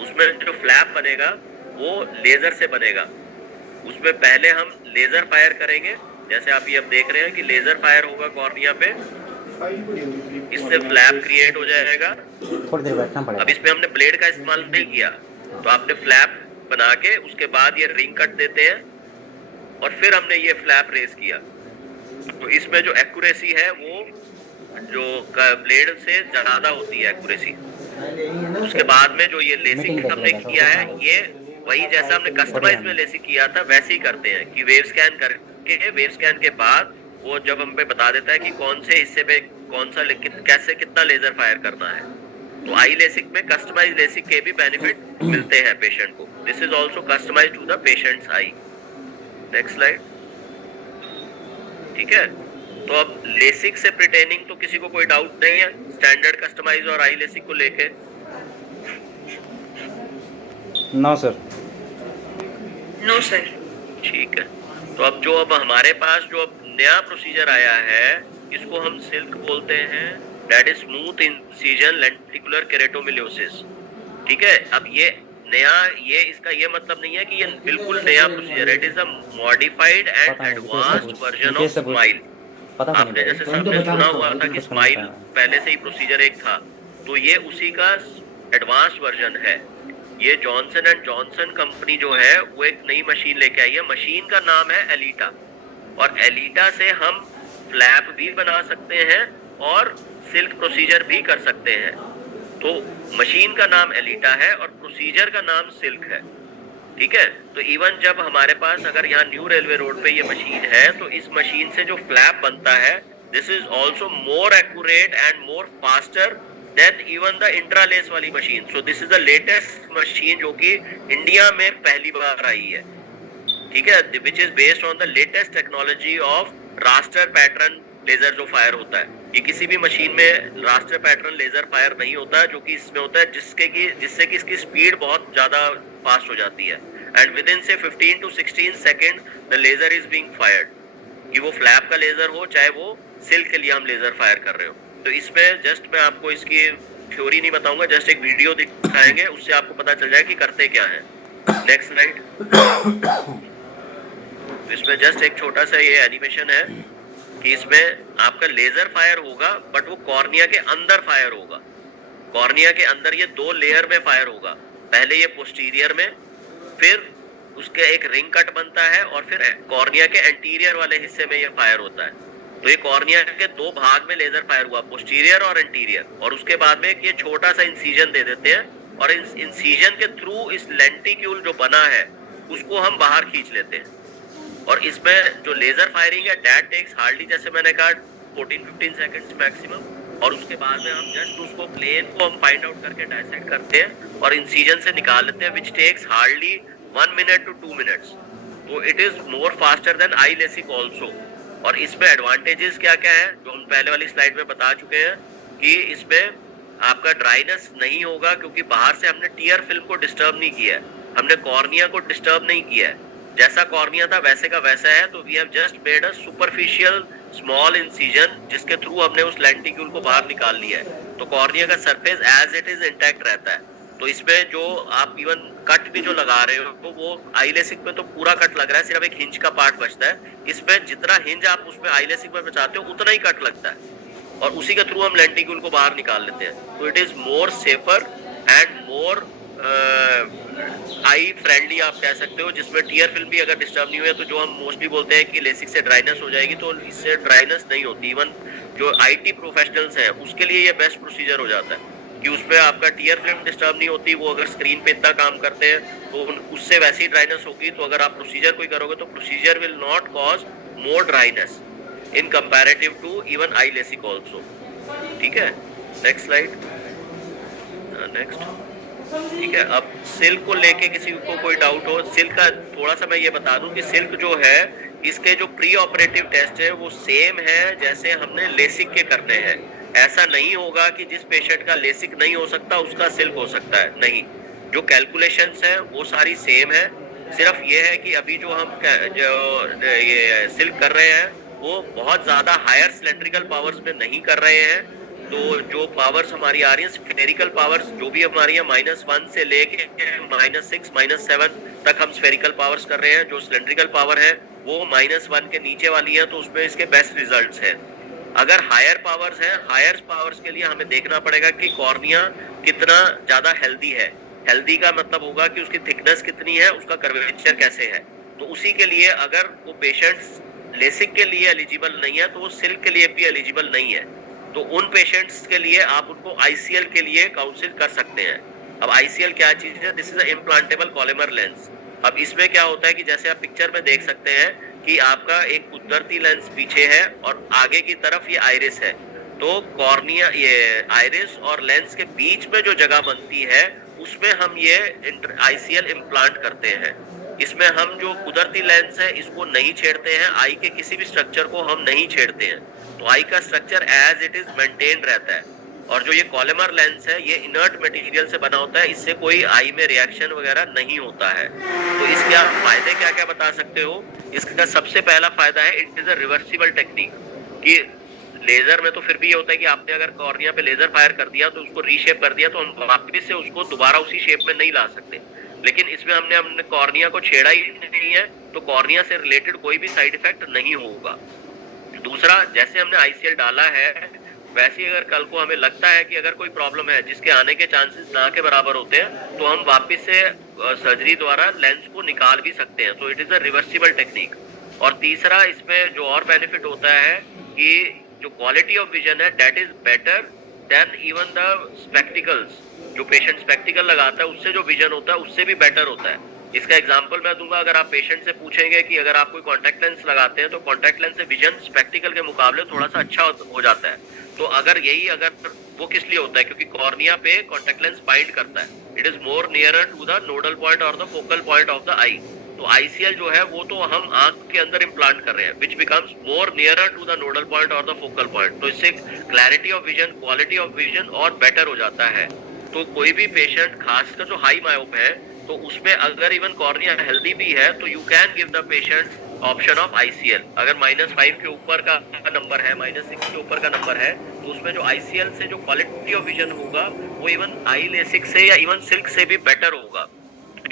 उसमें जो फ्लैप बनेगा वो लेजर से बनेगा। उसमें पहले हम लेजर फायर करेंगे, जैसे आप ये अब देख रहे हैं कि लेजर फायर होगा कॉर्निया पे, इससे फ्लैप क्रिएट हो जाएगा। थोड़ी देर बैठना पड़ेगा। अब इसमें हमने ब्लेड का इस्तेमाल नहीं किया, तो आपने फ्लैप बना के उसके बाद ये रिंग कट देते हैं और फिर हमने ये फ्लैप रेस किया। तो इसमें जो एक्यूरेसी है वो जो ब्लेड से ज्यादा होती है एक्यूरेसी। उसके बाद में जो ये लेसिक हमने किया है, ये वही जैसा हमने कस्टमाइज में लेसिक किया था वैसे ही करते हैं कि वेव स्कैन करके, वेव स्कैन के बाद वो जब हमें बता देता है कि कौन से हिस्से पे कौन सा कैसे कितना लेजर फायर करना है। तो आई लेसिक में कस्टमाइज लेसिक के भी बेनिफिट मिलते हैं पेशेंट को। This is also customise to the patient's eye. Next slide. ठीक है, तो अब लेसिक से प्रिटेनिंग तो किसी को कोई डाउट नहीं है स्टैंडर्ड कस्टमाइज और आई लेसिक को लेके? No sir. No sir. ठीक है, तो अब हमारे पास जो अब नया प्रोसीजर आया है इसको हम सिल्क बोलते हैं, that is smooth incision lenticular keratomileusis. ठीक है, अब ये नया, ये इसका ये मतलब नहीं है कि ये बिल्कुल नया प्रोसीजर है। It is a modified and advanced version of smile. आपने जैसे सबने सुना हुआ था कि स्माइल पहले से ही प्रोसीजर एक था, तो ये उसी का एडवांस वर्जन है। ये जॉनसन एंड जॉनसन कंपनी जो है वो एक नई मशीन लेके आई है। मशीन का नाम है एलिटा, और एलिटा से हम फ्लैप भी बना सकते हैं और सिल्क प्रोसीजर भी कर सकते हैं। तो मशीन का नाम एलिटा है और प्रोसीजर का नाम सिल्क है। ठीक है, तो इवन जब हमारे पास अगर यहाँ न्यू रेलवे रोड पे ये मशीन है, तो इस मशीन से जो फ्लैप बनता है this is also more accurate and more faster than even the IntraLase वाली machine. So this is the latest machine जो कि इंडिया में पहली बार आई है। ठीक है, which is based on the latest technology of raster pattern laser जो fire होता है। ये किसी भी मशीन में रास्टर पैटर्न लेजर फायर नहीं होता है, जो कि इसमें होता है जिससे कि इसकी स्पीड बहुत ज्यादा फास्ट हो जाती है एंड विद इन से 15 to 16 second the laser is being fired. कि वो फ्लैप का लेजर हो चाहे वो सिल्क के लिए हम लेजर फायर कर रहे हो। तो इसमें जस्ट मैं आपको इसकी थ्योरी नहीं बताऊंगा, जस्ट एक वीडियो दिखाएंगे, उससे आपको पता चल जाए कि करते क्या है। Next slide. इसमें जस्ट एक छोटा सा ये एनिमेशन है कि इसमें आपका लेजर फायर होगा बट वो कॉर्निया के अंदर फायर होगा। कॉर्निया के अंदर ये दो लेयर में फायर होगा, पहले ये पोस्टीरियर में, फिर उसके एक रिंग कट बनता है और फिर कॉर्निया के एंटीरियर वाले हिस्से में ये फायर होता है। तो ये कॉर्निया के दो भाग में लेजर फायर हुआ, पोस्टीरियर और एंटीरियर, और उसके बाद में ये छोटा सा इंसीजन दे देते हैं और इस इंसीजन के थ्रू इस लेंटिक्यूल जो बना है उसको हम बाहर खींच लेते हैं। और इसमें जो लेजर फायरिंग है दैट टेक्स हार्डली, जैसे मैंने कहा 14-15 सेकंड्स मैक्सिमम, और उसके बाद में हम जस्ट उसको प्लेन को हम फाइंड आउट करके डायसेक्ट करते हैं और इंसिजन से निकाल लेते हैं, which takes hardly 1 minute to 2 minutes. तो it is more faster than I LASIK also. और इसमें एडवांटेजेस क्या क्या है जो हम पहले वाली स्लाइड में बता चुके हैं कि इसमें आपका ड्राइनेस नहीं होगा, क्योंकि बाहर से हमने टीयर फिल्म को डिस्टर्ब नहीं किया है, हमने कॉर्निया को डिस्टर्ब नहीं किया है, जैसा कॉर्निया था वैसे का वैसा है। तो we have just made a superficial small incision जिसके थ्रू हमने उस लेंटिक्यूल को बाहर निकाल लिया है। तो कॉर्निया का surface as it is intact रहता है। तो इसमें जो आप इवन कट भी जो लगा रहे हो वो आई लेसिक में तो पूरा कट लग रहा है, सिर्फ एक हिंज का पार्ट बचता है। इसमें जितना हिंज आप उसमें आई लेसिक में बचाते हो उतना ही कट लगता है, और उसी के थ्रू हम लेंटिक्यूल को बाहर निकाल लेते हैं। तो it is more safer and more I friendly आप कह सकते हो, जिसमें टीयर फिल्म भी अगर डिस्टर्ब नहीं हुई है तो जो हम मोस्टली बोलते हैं कि लेसिक से ड्राइनेस हो जाएगी, तो इससे ड्राइनेस नहीं होती। इवन जो आईटी प्रोफेशनल्स हैं उसके लिए ये बेस्ट प्रोसीजर हो जाता है कि उसमें आपका टीयर फिल्म डिस्टर्ब नहीं होती। वो अगर स्क्रीन पे इतना काम करते हैं तो उससे वैसी ड्राइनेस होगी। तो अगर आप प्रोसीजर कोई करोगे तो procedure will not cause more dryness in comparative to even I LASIK also. ठीक है, नेक्स्ट स्लाइड, नेक्स्ट। ठीक है, अब सिल्क को लेके किसी को कोई डाउट हो, सिल्क का थोड़ा सा मैं ये बता दूं कि सिल्क जो है इसके जो प्री ऑपरेटिव टेस्ट है वो सेम है जैसे हमने लेसिक के करने हैं। ऐसा नहीं होगा कि जिस पेशेंट का लेसिक नहीं हो सकता उसका सिल्क हो सकता है, नहीं। जो कैलकुलेशंस है वो सारी सेम है, सिर्फ ये है कि अभी जो हम ये सिल्क कर रहे हैं वो बहुत ज्यादा हायर सिलेंड्रिकल पावर्स में नहीं कर रहे हैं। तो जो पावर्स हमारी आ रही है स्फेरिकल पावर्स जो भी हमारी है -1 से लेके -6 -7 तक हम स्फेरिकल पावर्स कर रहे हैं। जो सिलेंड्रिकल पावर है वो -1 के नीचे वाली है, तो उसमें इसके बेस्ट रिजल्ट्स हैं। अगर हायर पावर्स है, हायर पावर्स के लिए हमें देखना पड़ेगा कि कॉर्निया कितना ज्यादा हेल्दी है। हेल्दी का मतलब होगा कि उसकी थिकनेस कितनी है, उसका कर्वेचर कैसे है। तो उसी के लिए अगर वो पेशेंट्स लेसिक के लिए एलिजिबल नहीं है तो वो सिल्क के लिए भी एलिजिबल नहीं है। तो उन पेशेंट्स के लिए आप उनको आईसीएल के लिए काउंसिल कर सकते हैं। अब आईसीएल क्या चीज है? This is a implantable polymer lens. अब इसमें क्या होता है कि जैसे आप पिक्चर में देख सकते हैं कि आपका एक कुदरती लेंस पीछे है और आगे की तरफ ये आइरिस है। तो कॉर्निया, ये आइरिस और लेंस के बीच में जो जगह बनती है उसमें हम ये आईसीएल इम्प्लांट करते हैं। इसमें हम जो कुदरती लेंस है इसको नहीं छेड़ते हैं, आई के किसी भी स्ट्रक्चर को हम नहीं छेड़ते हैं। तो आई का structure as it is maintain रहता है। और जो ये पॉलीमर लेंस है ये इनर्ट मटेरियल से बना होता है, इससे कोई आई में रिएक्शन वगैरह नहीं होता है। तो इसके आप फायदे क्या क्या बता सकते हो? इसका सबसे पहला फायदा है it is a reversible technique. कि लेजर में तो फिर भी ये होता है कि आपने अगर कॉर्निया पे लेजर फायर कर दिया तो उसको रीशेप कर दिया तो हम वापस से उसको दोबारा उसी शेप में नहीं ला सकते। लेकिन इसमें हमने कॉर्निया को छेड़ा ही नहीं है, तो कॉर्निया से रिलेटेड कोई भी साइड इफेक्ट नहीं होगा। दूसरा, जैसे हमने आईसीएल डाला है वैसे ही अगर कल को हमें लगता है कि अगर कोई प्रॉब्लम है जिसके आने के चांसेस ना के बराबर होते हैं तो हम वापस से सर्जरी द्वारा लेंस को निकाल भी सकते हैं। तो it is a reversible technique. और तीसरा, इसमें जो और बेनिफिट होता है कि जो क्वालिटी ऑफ विजन है that is better then even the spectacles. जो पेशेंट स्पेक्टिकल लगाता है उससे जो विजन होता है उससे भी बेटर होता है। इसका एग्जांपल मैं दूंगा, अगर आप पेशेंट से पूछेंगे कि अगर आप कोई कॉन्टैक्ट लेंस लगाते हैं तो कॉन्टैक्ट लेंस से विजन स्पेक्टिकल के मुकाबले थोड़ा सा अच्छा हो जाता है। तो अगर वो किस लिए होता है? क्योंकि कॉर्निया पे कॉन्टैक्ट लेंस बाइंड करता है। It is more nearer to the nodal point और the focal point of the eye. तो आईसीएल जो है वो तो हम आंख के अंदर इम्प्लांट कर रहे हैं, which becomes more nearer to the nodal point और द फोकल पॉइंट। तो इससे clarity of vision, quality of vision और बेटर हो जाता है। तो कोई भी पेशेंट, खासकर जो हाई मायोप है, तो उसमें अगर इवन कॉर्निया हेल्दी भी है तो you can give the patient option of ICL. अगर -5 के ऊपर का नंबर है, -6 के ऊपर का नंबर है, तो उसमें जो आईसीएल से जो क्वालिटी ऑफ विजन होगा वो इवन आई लेसिक से या इवन सिल्क से भी बेटर होगा।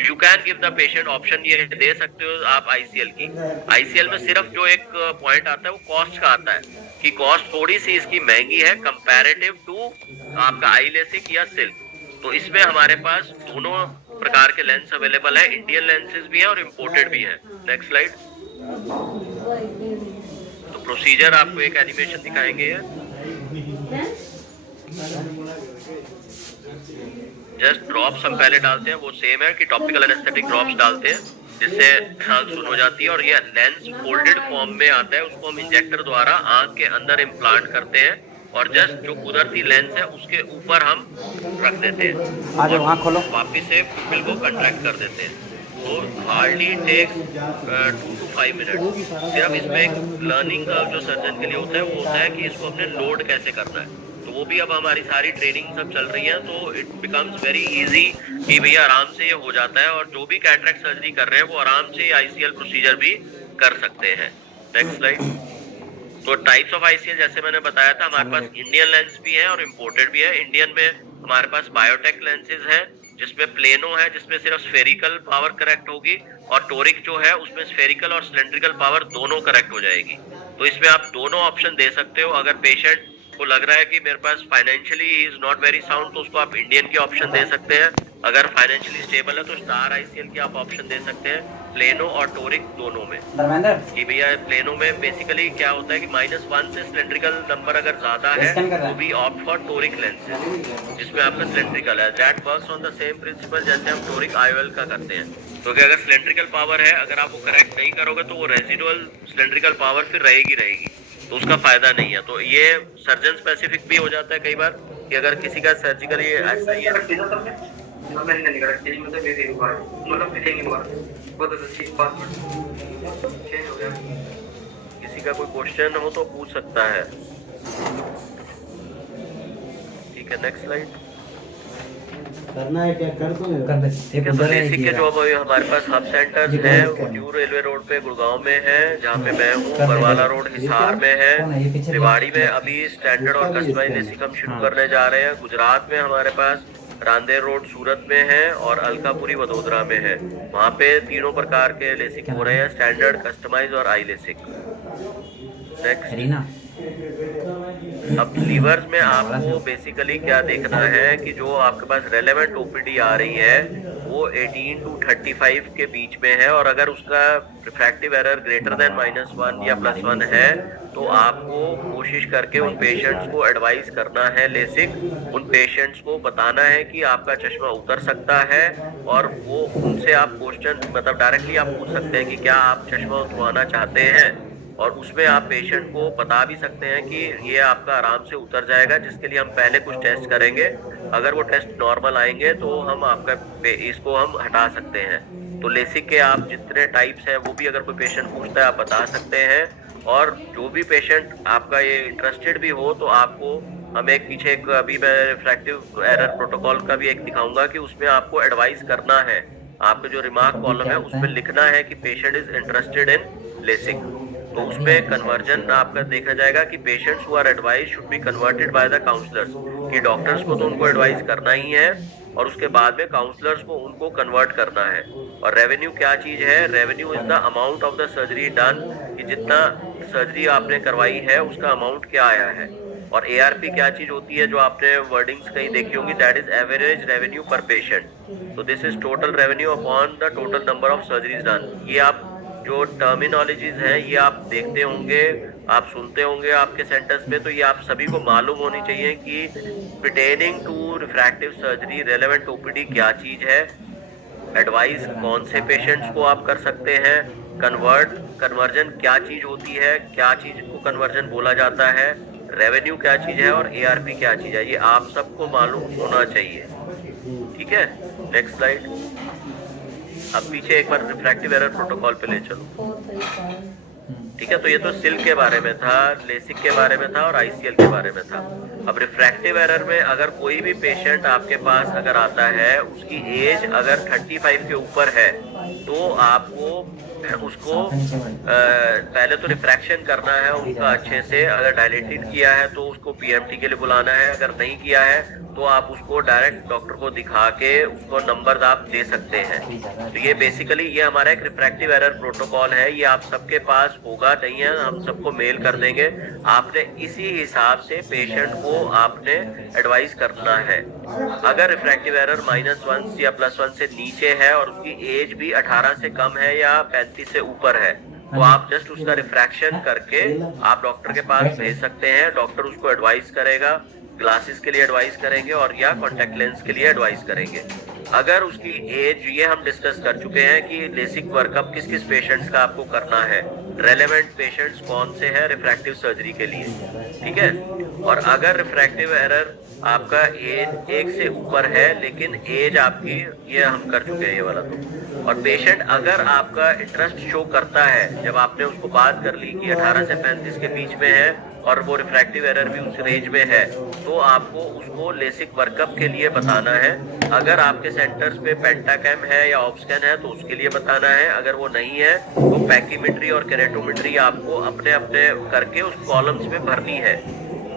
You can give the patient option, ये दे सकते हो आप आईसीएल की। आईसीएल में सिर्फ जो एक पॉइंट आता है वो कॉस्ट का आता है कि कॉस्ट थोड़ी सी इसकी महंगी है कंपैरेटिव टू आपका आई लेसिक या सिल्क। तो इसमें हमारे पास दोनों प्रकार के लेंस अवेलेबल है, इंडियन लेंसेज भी है और इम्पोर्टेड भी है। Next slide. तो प्रोसीजर आपको एक एनिमेशन दिखाएंगे। जस्ट ड्रॉप्स हम पहले डालते हैं, वो सेम है कि टॉपिकल एनेस्थेटिक ड्रॉप्स डालते हैं। जिससे आंख सुन हो जाती है, और ये लेंस फोल्डेड फॉर्म में आता है, उसको हम इंजेक्टर द्वारा आंख के अंदर इम्प्लांट करते हैं और जस्ट जो कुदरती लेंस है उसके ऊपर हम रख देते हैं आज वहाँ खोलो। वापिस से पिल को कंट्रैक्ट कर देते हैं। तो हार्डली टेक्स 2 to 5 मिनट। सिर्फ इसमें एक लर्निंग का जो सर्जन के लिए होता है वो होता है कि इसको अपने लोड कैसे करना है, तो वो भी अब हमारी सारी ट्रेनिंग सब चल रही है, तो इट बिकम्स वेरी इजी कि भैया आराम से ये हो जाता है, और जो भी कैटरेक्ट सर्जरी कर रहे हैं वो आराम से ICL प्रोसीजर भी कर सकते हैं। Next slide. तो टाइप्स ऑफ ICL जैसे मैंने बताया था, हमारे पास इंडियन लेंस भी है और इम्पोर्टेड भी है। इंडियन में हमारे पास बायोटेक लेंसेज है, जिसमें प्लेनो है, जिसमें सिर्फ स्फेरिकल पावर करेक्ट होगी, और टोरिक जो है उसमें स्फेरिकल और सिलेंड्रिकल पावर दोनों करेक्ट हो जाएगी। तो इसमें आप दोनों ऑप्शन दे सकते हो। अगर पेशेंट को लग रहा है कि मेरे पास फाइनेंशियली ही इज नॉट वेरी साउंड, तो उसको आप इंडियन की ऑप्शन दे सकते हैं। अगर फाइनेंशियली स्टेबल है तो स्टार ICL की आप ऑप्शन दे सकते हैं, प्लेनो और टोरिक दोनों में। धर्मेंद्र, कि भैया प्लेनो में बेसिकली क्या होता है कि -1 से सिलेंड्रिकल नंबर अगर ज्यादा है तो भी ऑप्ट फॉर टोरिक लेंसेज, जिसमें आपका सिलेंड्रिकल है। That works on the same principle जैसे हम टोरिक IOL का करते हैं, क्योंकि अगर सिलेंड्रिकल पावर है, अगर आप वो करेक्ट नहीं करोगे तो वो रेजिडुअल सिलेंड्रिकल पावर फिर रहेगी, तो उसका फायदा नहीं है। तो ये सर्जन स्पेसिफिक भी हो जाता है कई बार कि अगर किसी का सर्जिकली ऐसा ही है। किसी का कोई क्वेश्चन हो तो पूछ सकता है। ठीक है, नेक्स्ट स्लाइड। करना है क्या कर दो कर दे। ठीक है, तो लेसिक के जो अब हमारे पास हब सेंटर्स है वो न्यू रेलवे रोड पे गुड़गांव में है, जहाँ पे मैं हूँ। बरवाला रोड हिसार में है। रेवाड़ी में अभी स्टैंडर्ड और कस्टमाइज लेसिक हम शुरू करने जा रहे हैं। गुजरात में हमारे पास रांदेर रोड सूरत में है और अलकापुरी वडोदरा में है। वहाँ पे तीनों प्रकार के लेसिक हो रहे हैं, स्टैंडर्ड, कस्टमाइज और आई लेसिक। नेक्स्ट, अब लीवर्स में आपको बेसिकली क्या देखना है कि जो आपके पास रेलेवेंट OPD आ रही है वो 18 to 35 के बीच में है, और अगर उसका रिफ्रैक्टिव एरर ग्रेटर देन -1 या +1 है तो आपको कोशिश करके उन पेशेंट्स को एडवाइस करना है लेसिक। उन पेशेंट्स को बताना है कि आपका चश्मा उतर सकता है, और वो उनसे आप क्वेश्चन मतलब डायरेक्टली आप पूछ सकते हैं कि क्या आप चश्मा उतरवाना चाहते हैं, और उसमें आप पेशेंट को बता भी सकते हैं कि ये आपका आराम से उतर जाएगा, जिसके लिए हम पहले कुछ टेस्ट करेंगे। अगर वो टेस्ट नॉर्मल आएंगे तो हम आपका इसको हम हटा सकते हैं। तो लेसिक के आप जितने टाइप्स हैं वो भी अगर कोई पेशेंट पूछता है आप बता सकते हैं, और जो भी पेशेंट आपका ये इंटरेस्टेड भी हो तो आपको हम एक पीछे एक अभी मैं रिफ्रैक्टिव एरर प्रोटोकॉल का भी एक दिखाऊंगा कि उसमें आपको एडवाइस करना है। आपके जो रिमार्क कॉलम है उसमें लिखना है कि patient is interested in LASIK, तो उसमें कन्वर्जन आपका देखा जाएगा कि patients who are advise should be converted by the counsellors, कि डॉक्टर्स को तो उनको एडवाइस करना ही है और उसके बाद में काउंसलर्स को उनको कन्वर्ट करना है। और रेवेन्यू क्या चीज है? Revenue is the amount of the surgery done, कि जितना सर्जरी आपने करवाई है उसका अमाउंट क्या आया है। और ARP क्या चीज होती है जो आपने वर्डिंग्स कहीं देखी होंगी, दैट इज एवरेज रेवेन्यू पर पेशेंट। तो this is total revenue upon the total number of surgeries done. ये आप जो टर्मिनोलॉजीज हैं ये आप देखते होंगे, आप सुनते होंगे आपके सेंटर्स में, तो ये आप सभी को मालूम होनी चाहिए कि pertaining to refractive surgery relevant OPD क्या चीज है, एडवाइस कौन से पेशेंट्स को आप कर सकते हैं, कन्वर्जन क्या चीज होती है, क्या चीज को कन्वर्जन बोला जाता है, रेवेन्यू क्या चीज है और ARP क्या चीज है, ये आप सबको मालूम होना चाहिए। ठीक है, नेक्स्ट स्लाइड। अब पीछे एक बार रिफ्रैक्टिव एरर प्रोटोकॉल पे ले चलो। ठीक है, तो ये तो सिल्क के बारे में था, लेसिक के बारे में था और ICL के बारे में था। अब रिफ्रैक्टिव एरर में अगर कोई भी पेशेंट आपके पास अगर आता है, उसकी एज अगर 35 के ऊपर है, तो आपको उसको पहले तो रिफ्रैक्शन करना है उनका अच्छे से। अगर डायलेटेड किया है तो उसको PMT के लिए बुलाना है, अगर नहीं किया है तो आप उसको डायरेक्ट डॉक्टर को दिखा के उसको नंबर आप दे सकते हैं। तो ये बेसिकली ये हमारा एक रिफ्रैक्टिव एरर प्रोटोकॉल है, ये आप सबके पास होगा, नहीं है हम सबको मेल कर देंगे। आपने इसी हिसाब से पेशेंट को आपने एडवाइस करना है। अगर रिफ्रैक्टिव एरर -1 या +1 से नीचे है और उसकी एज भी 18 से कम है या 35 से ऊपर है, तो आप जस्ट उसका रिफ्रैक्शन करके आप डॉक्टर के पास भेज सकते हैं। डॉक्टर उसको एडवाइस करेगा, ग्लासेस के लिए एडवाइस करेंगे और या कॉन्टैक्ट लेंस के लिए एडवाइस करेंगे। अगर उसकी एज, ये हम डिस्कस कर चुके हैं कि लेसिक वर्कअप किस किस पेशेंट्स का आपको करना है, रेलेवेंट पेशेंट्स कौन से हैं रिफ्रैक्टिव सर्जरी के लिए, ठीक है। और अगर रिफ्रैक्टिव एरर आपका एज 1 से ऊपर है, लेकिन एज आपकी, ये हम कर चुके हैं ये वाला तो, और पेशेंट अगर आपका इंटरेस्ट शो करता है, जब आपने उसको बात कर ली कि 18 से 35 के बीच में है और वो रिफ्रैक्टिव एरर भी उस रेंज में है, तो आपको उसको लेसिक वर्कअप के लिए बताना है। अगर आपके सेंटर्स पे पेंटाकैम है या ऑप्स्कैन है तो उसके लिए बताना है। अगर वो नहीं है तो पैकीमेट्री और केरेटोमेट्री आपको अपने अपने करके उस कॉलम्स में भरनी है,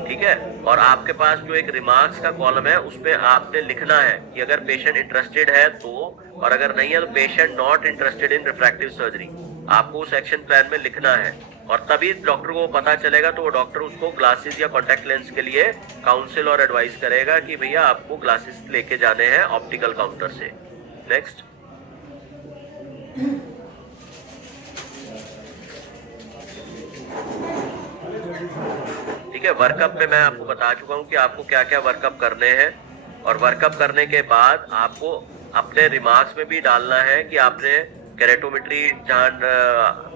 ठीक है। और आपके पास जो एक रिमार्क्स का कॉलम है उसमें आपने लिखना है कि अगर पेशेंट इंटरेस्टेड है तो, और अगर नहीं है तो patient not interested in refractive surgery, आपको उस एक्शन प्लान में लिखना है। और तभी डॉक्टर को पता चलेगा, तो वो डॉक्टर उसको ग्लासेस या कॉन्टैक्ट लेंस के लिए काउंसिल और एडवाइस करेगा कि भैया आपको ग्लासेस लेके जाने हैं ऑप्टिकल काउंटर से। नेक्स्ट, ठीक है। वर्कअप में मैं आपको बता चुका हूँ कि आपको क्या क्या वर्कअप करने हैं, और वर्कअप करने के बाद आपको अपने रिमार्क्स में भी डालना है कि आपने केरेटोमेट्री, जहाँ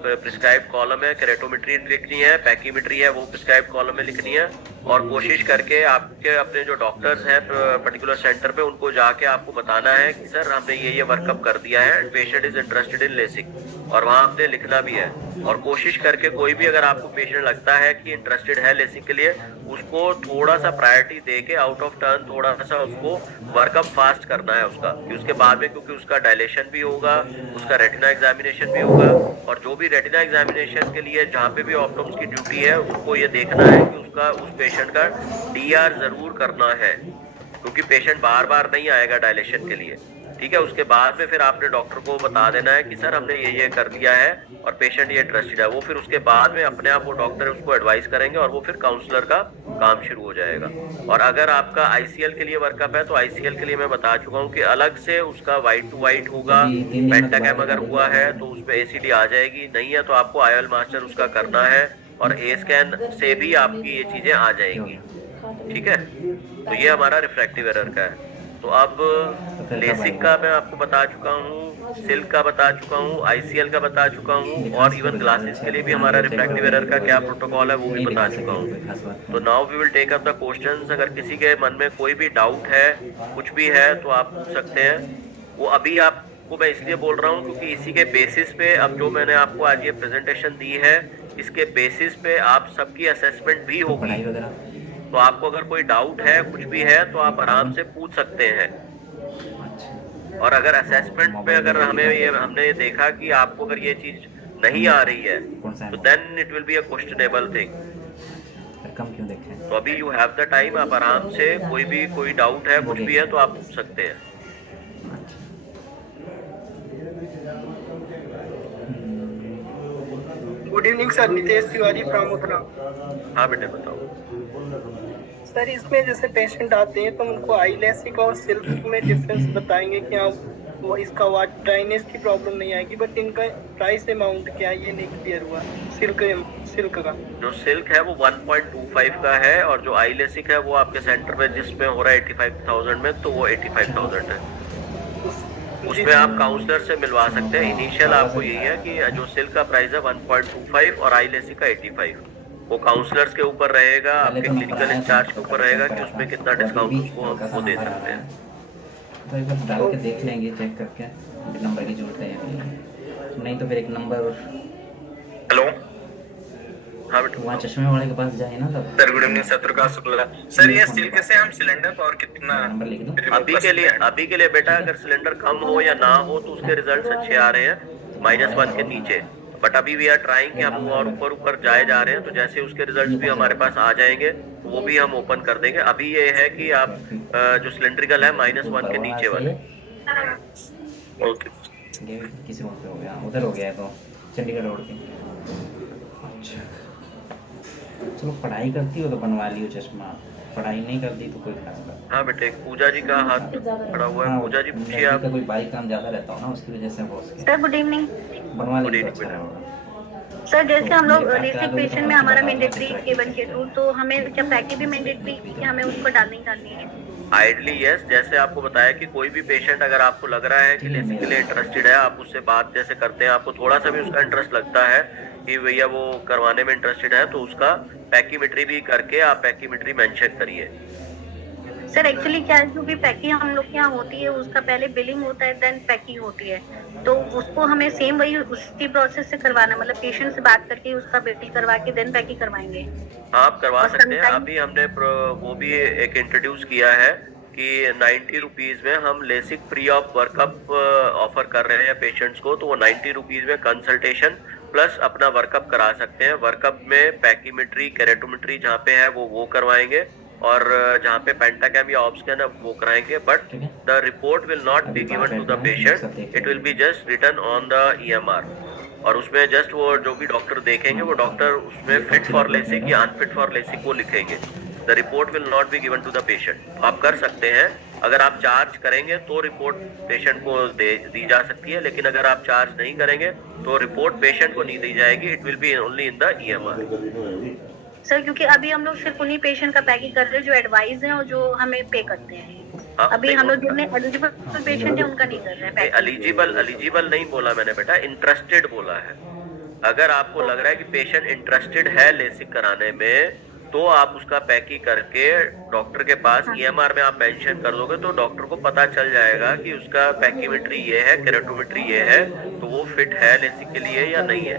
प्रिस्क्राइब कॉलम है केरेटोमेट्री लिखनी है, पैकीमेट्री है वो प्रिस्क्राइब कॉलम में लिखनी है। और कोशिश करके आपके अपने जो डॉक्टर्स हैं पर्टिकुलर सेंटर पे, उनको जाके आपको बताना है कि सर हमने ये वर्कअप कर दिया है, patient is interested in LASIK, और वहाँ आपने लिखना भी है। और कोशिश करके कोई भी अगर आपको पेशेंट लगता है कि इंटरेस्टेड है लेसिक के लिए, उसको थोड़ा सा प्रायोरिटी देके आउट ऑफ टर्न थोड़ा सा उसको वर्कअप फास्ट करना है उसका, कि उसके बाद में, क्योंकि उसका डायलेशन भी होगा, उसका रेटिना एग्जामिनेशन भी होगा। और जो भी रेटिना एग्जामिनेशन के लिए जहाँ पे भी ऑप्टोम्स की ड्यूटी है, उसको ये देखना है कि उसका उस पेशेंट का DR जरूर करना है, क्योंकि पेशेंट बार बार नहीं आएगा डायलेशन के लिए, ठीक है। उसके बाद में फिर आपने डॉक्टर को बता देना है कि सर हमने ये कर दिया है और पेशेंट ये इंटरेस्टेड है। वो फिर उसके बाद में अपने आप वो डॉक्टर उसको एडवाइस करेंगे और वो फिर काउंसलर का काम शुरू हो जाएगा। और अगर आपका ICL के लिए वर्कअप है तो ICL के लिए मैं बता चुका हूँ कि अलग से उसका वाइट टू वाइट होगा। पेंटाकैम अगर हुआ है तो उसमें ACD आ जाएगी, नहीं है तो आपको IOL मास्टर उसका करना है, और A स्कैन से भी आपकी ये चीजें आ जाएंगी, ठीक है। तो ये हमारा रिफ्रैक्टिव एरर का है। तो अब लेसिक का मैं आपको बता चुका हूँ, सिल्क का बता चुका हूँ, ICL का बता चुका हूँ, और इवन ग्लासेस के लिए भी हमारा रिफ्रैक्टिव एरर का क्या प्रोटोकॉल है वो भी बता चुका हूँ। तो now we will take up the questions. अगर किसी के मन में कोई भी डाउट है, कुछ भी है, तो आप पूछ सकते हैं। वो अभी आपको मैं इसलिए बोल रहा हूँ क्योंकि इसी के बेसिस पे अब जो मैंने आपको आज ये प्रेजेंटेशन दी है, इसके बेसिस पे आप सबकी असेसमेंट भी होगी। तो आपको अगर कोई डाउट है, कुछ भी है, तो आप आराम से पूछ सकते हैं। और अगर असेसमेंट पे अगर हमने ये देखा कि आपको अगर ये चीज नहीं आ रही है, तो then it will be a questionable thing. तो अभी यू हैव द टाइम, आप आराम से कोई डाउट है, कुछ भी है, तो आप पूछ सकते हैं। Good evening sir, Nitesh Tiwari from Uttara. हाँ बेटे बताओ। सर इसमें जैसे पेशेंट आते हैं तो उनको आई लेसिक और सिल्क में डिफरेंस बताएंगे कि वो इसका वाट ड्राइनेस की प्रॉब्लम नहीं आएगी, बट इनका प्राइस अमाउंट क्या है ये नहीं क्लियर हुआ। सिल्क का जो सिल्क है वो 1.25 का है, और जो आई लेसिक है वो आपके सेंटर में जिसमें हो रहा है 85,000 में, तो वो 85,000 है। उसमें आप काउंसलर से मिलवा सकते हैं। इनिशियल आपको यही है कि जो सिल्क का प्राइस है 1.25 और आई लेसिक का 85, वो काउंसलर्स के ऊपर रहेगा, आपके क्लिनिकल इंचार्ज के ऊपर रहेगा कि उसमें कितना डिस्काउंट उसको दे सकते हैं। तो एक बार डाल के देख लेंगे, चेक करके नंबर की जरूरत है, नहीं तो फिर एक नंबर। हेलो, हाँ बेटा वहाँ चश्मे वाले के पास जाए ना तब। Sir good evening, Shatrukant Shukla. Sir ये सिल्क से हम सिलेंडर पर कितना नंबर लिख दो। अभी के लिए बेटा अगर सिलेंडर कम हो या ना हो तो उसके रिजल्ट अच्छे आ रहे हैं, -1 के नीचे। बट अभी वी आर ट्राइंग कि हम और ऊपर जाए जा रहे हैं, तो जैसे उसके रिजल्ट्स भी हमारे पास आ जाएंगे वो भी हम ओपन कर देंगे। अभी ये है कि आप जो सिलेंड्रिकल है -1 के नीचे वाले। ओके, किसी रोड पे हो गया, उधर हो गया तो चंडीगढ़ रोड पे। अच्छा चलो, पढ़ाई करती हो तो बनवा लियो चश्मा, पढ़ाई नहीं करती तो कोई खास बात। हाँ बेटे, पूजा जी का हाथ खड़ा हुआ है। पूजा जी पूछिए आप। कोई बाइक काम ज्यादा रहता हो ना, उसकी वजह से हो। Sir good evening. बनवा लीजिए, अच्छा रहेगा। सर जैसे हम लोग लेसिक पेशेंट में हमारा मैंडेटरी K1 K2, तो हमें क्या पैकी भी मैंडेटरी कि हमें उसको डालनी है? आइडली यस, जैसे आपको बताया कि कोई भी पेशेंट अगर आपको लग रहा है कि लेसिक के लिए इंटरेस्टेड है, आप उससे बात जैसे करते हैं, आपको थोड़ा सा भी उसका इंटरेस्ट लगता है कि भैया वो करवाने में इंटरेस्टेड है, तो उसका पैकीमेट्री भी करके आप पैकीमेट्री मेंशन करिए। सर एक्चुअली क्या है, क्योंकि पैकी हम लोग के यहाँ होती है, उसका पहले बिलिंग होता है, देन पैकी होती है, तो उसको हमें सेम वही उसी प्रोसेस से करवाना, मतलब पेशेंट से बात करके उसका बिल करवा के देन पैकी करवाएंगे। आप करवा सकते हैं। अभी हमने वो भी एक इंट्रोड्यूस किया है कि 90 रुपीज में हम LASIK free of workup offer कर रहे हैं पेशेंट्स को, तो वो 90 रुपीज में कंसल्टेशन प्लस अपना वर्कअप करा सकते हैं। वर्कअप में पैकीमेट्री, केरेटोमेट्री जहाँ पे है वो करवाएंगे, और जहाँ पे पेंटाकैम या ऑब्स्कैन है वो कराएंगे, but the report will not be given to the patient, it will be just written on the EMR, और उसमें जस्ट वो जो भी डॉक्टर देखेंगे वो डॉक्टर उसमें फिट फॉर लेसिक या अनफिट फॉर लेसिक वो लिखेंगे। The report will not be given to the patient. आप कर सकते हैं, अगर आप चार्ज करेंगे तो रिपोर्ट पेशेंट को दी जा सकती है, लेकिन अगर आप चार्ज नहीं करेंगे तो रिपोर्ट पेशेंट को नहीं दी जाएगी, it will B only in the EMR। Sir क्योंकि अभी हम लोग सिर्फ उन्हीं पेशेंट का पैकिंग कर रहे हैं जो एडवाइज हैं और जो हमें पे करते हैं। अभी हम लोग जितने एलिजिबल पेशेंट हैं उनका नहीं कर रहे हैं। एलिजिबल नहीं बोला मैंने बेटा, इंटरेस्टेड बोला है। अगर आपको लग रहा है कि पेशेंट इंटरेस्टेड है लेसिक कराने में, तो आप उसका पैकी करके डॉक्टर के पास EMR में आप मेंशन कर दोगे, तो डॉक्टर को पता चल जाएगा कि उसका पैकीमेट्री ये है, केरेटोमेट्री ये है, तो वो फिट है लेसिक के लिए या नहीं है।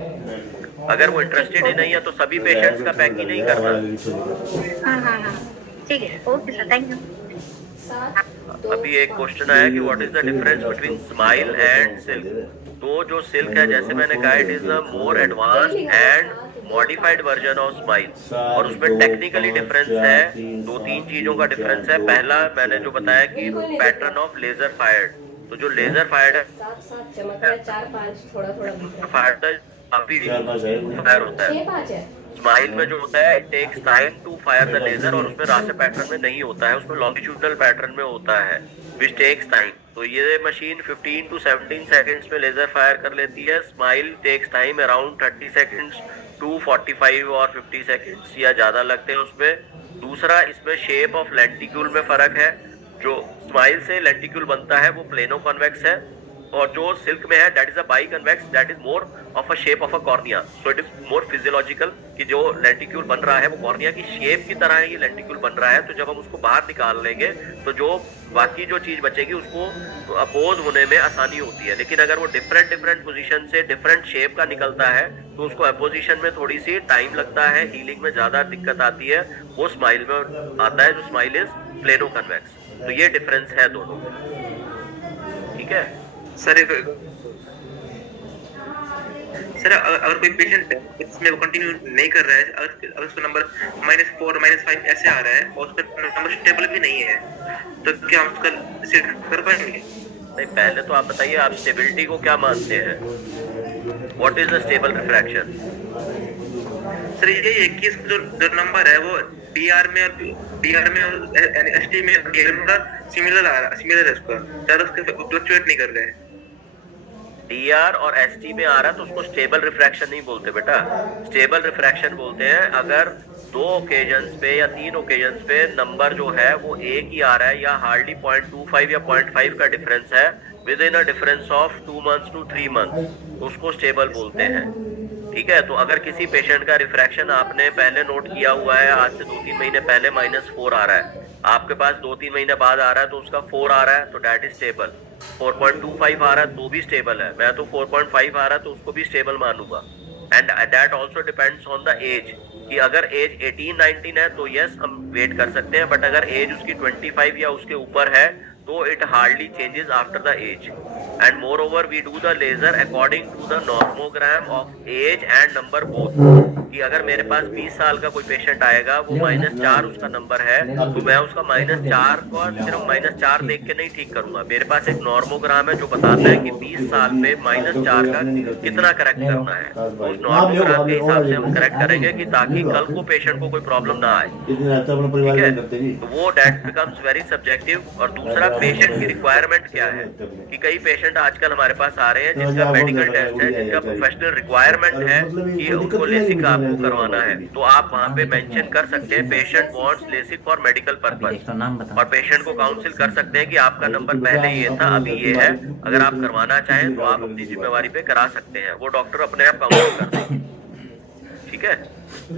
अगर वो इंटरेस्टेड ही नहीं है तो सभी पेशेंट्स का पैक ही नहीं करना। हाँ ठीक है, ओके सर, थैंक यू। अभी एक क्वेश्चन आया कि what is the difference between smile and silk. तो जो सिल्क है, जैसे मैंने कहा, it is a more advance and modified version of smile, और उसमें टेक्निकली डिफरेंस है, 2-3 चीजों का डिफरेंस है। पहला मैंने जो बताया कि पैटर्न ऑफ लेजर फायर्ड, तो जो लेजर फायर्ड है काफी फायर होता है। स्माइल में जो होता है, it takes time to fire the laser, और उसमें रास्ते पैटर्न में नहीं होता है, उसमें लॉन्गिट्यूडनल पैटर्न में होता है, विच टेक्स टाइम। तो ये मशीन 15 to 17 सेकंड्स में लेजर फायर कर लेती है। SMILE takes time around 30 seconds to 45 और 50 सेकंड्स या ज्यादा लगते हैं उसमें। दूसरा, इसमें शेप ऑफ लेंटिक्यूल में फर्क है। जो स्माइल से लेंटिक्यूल बनता है वो प्लेनो कॉन्वेक्स है, और जो सिल्क में है that is a by convex, that is more of a shape of a cornea. So it is more physiological कि जो लेंटिक्यूल बन रहा है वो कॉर्निया की शेप की तरह ही लेंटिक्यूल बन रहा है। तो जब हम उसको बाहर निकाल लेंगे तो जो बाकी जो चीज बचेगी उसको अपोज होने में आसानी होती है। लेकिन अगर वो डिफरेंट पोजीशन से डिफरेंट शेप का निकलता है तो उसको अपोजिशन में थोड़ी सी टाइम लगता है, हीलिंग में ज्यादा दिक्कत आती है। वो स्माइल में आता है, जो स्माइल इज प्लेनो कन्वेक्स। तो ये डिफरेंस है दोनों में, ठीक है सर। अगर कोई पेशेंट इसमें कंटिन्यू नहीं कर रहा है, अगर उसका नंबर -4 -5 ऐसे आ रहा है और उसका नंबर स्टेबल भी नहीं है, तो क्या हम उसका सेट कर पाएंगे? नहीं, पहले तो आप बताइए आप स्टेबिलिटी को क्या मानते हैं? What is the stable refraction? Sir ये है कि इसका जो नंबर है वो DR में और ST में सिमिलर है, उसका ज्यादा उसके फ्लक्चुएट नहीं कर रहे हैं। DR और ST में आ रहा है तो उसको स्टेबल रिफ्रैक्शन नहीं बोलते बेटा, स्टेबल रिफ्रैक्शन बोलते हैं अगर 2 ओकेजन्स पे या 3 ओकेजन्स पे नंबर जो है वो एक ही आ रहा है, या हार्डली 0.25 या 0.5 का डिफरेंस है with in a difference of 2 months to 3 months, उसको स्टेबल बोलते हैं। ठीक है, तो अगर किसी पेशेंट का रिफ्रैक्शन आपने पहले नोट किया हुआ है, आज से 2-3 महीने पहले -4 आ रहा है, आपके पास 2-3 महीने बाद आ रहा है तो उसका 4 आ रहा है, तो डेट इज स्टेबल। 4.25 आ रहा है तो भी स्टेबल है, मैं तो 4.5 आ रहा है तो उसको भी स्टेबल मानूंगा। And that also depends on the age, कि अगर एज 18-19 है तो यस हम वेट कर सकते हैं, बट अगर एज उसकी 25 या उसके ऊपर है तो it hardly changes after the age. And moreover we do the laser according to the normogram of age and number both. कि अगर मेरे पास 20 साल का कोई पेशेंट आएगा, वो -4 उसका नंबर है, तो मैं उसका -4 को सिर्फ -4 देख के नहीं ठीक करूंगा। मेरे पास एक नॉर्मोग्राम है जो बताता है कि 20 साल पे -4 का कितना करेक्ट करना है। तो उस नॉर्मोग्राम के हिसाब से हम करेक्ट करेंगे कि ताकि कल को पेशेंट को कोई प्रॉब्लम ना आए। ठीक है, तो वो डेट बिकम्स वेरी सब्जेक्टिव। और दूसरा, पेशेंट की रिक्वायरमेंट क्या है, कि कई पेशेंट आजकल हमारे पास आ रहे हैं जिनका मेडिकल टेस्ट है, जिनका प्रोफेशनल रिक्वायरमेंट है कि उनको लेसिक आपको करवाना है, तो आप वहाँ पे मेंशन कर सकते हैं patient wants LASIK for medical purpose, और पेशेंट को काउंसिल कर सकते हैं कि आपका नंबर पहले ये था, अभी ये है, अगर आप करवाना चाहें तो आप अपनी जिम्मेवारी पे करा सकते हैं। वो डॉक्टर अपने आप काउंसिल कर देंगे। ठीक है।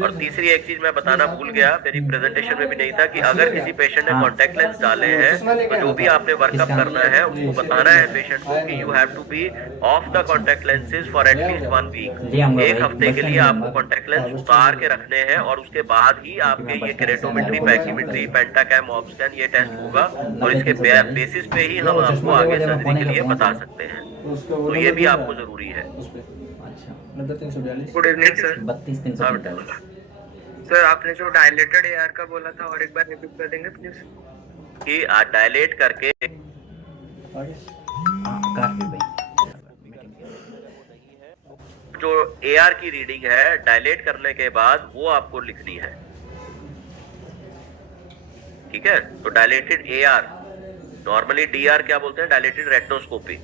और तीसरी एक चीज मैं बताना भूल गया, मेरी प्रेजेंटेशन में भी नहीं था, कि अगर किसी पेशेंट ने कॉन्टेक्ट लेंस डाले हैं तो जो भी आपने वर्कअप करना है उसको बताना है पेशेंट को कि you have to be off the contact lenses for at least 1 week. एक हफ्ते के लिए आपको कॉन्टेक्ट लेंस उतार के रखने हैं, और उसके बाद ही आपके ये केरेटोमेट्री, पैकीमेट्री, पेंटाकैम, ऑब्स्कैन ये टेस्ट होगा, और इसके बेसिस पे ही हम आपको आगे सर्जरी के लिए बता सकते हैं। तो ये भी आपको जरूरी है। Good evening sir. 32,300 सर आपने जो डायलेटेड एआर का बोला था और एक बार रिपीट कर देंगे प्लीज। कि डायलेट करके जो एआर की रीडिंग है डायलेट करने के बाद वो आपको लिखनी है। ठीक है, तो डायलेटेड एआर, नॉर्मली डीआर क्या बोलते हैं, डायलेटेड रेटिनोस्कोपी।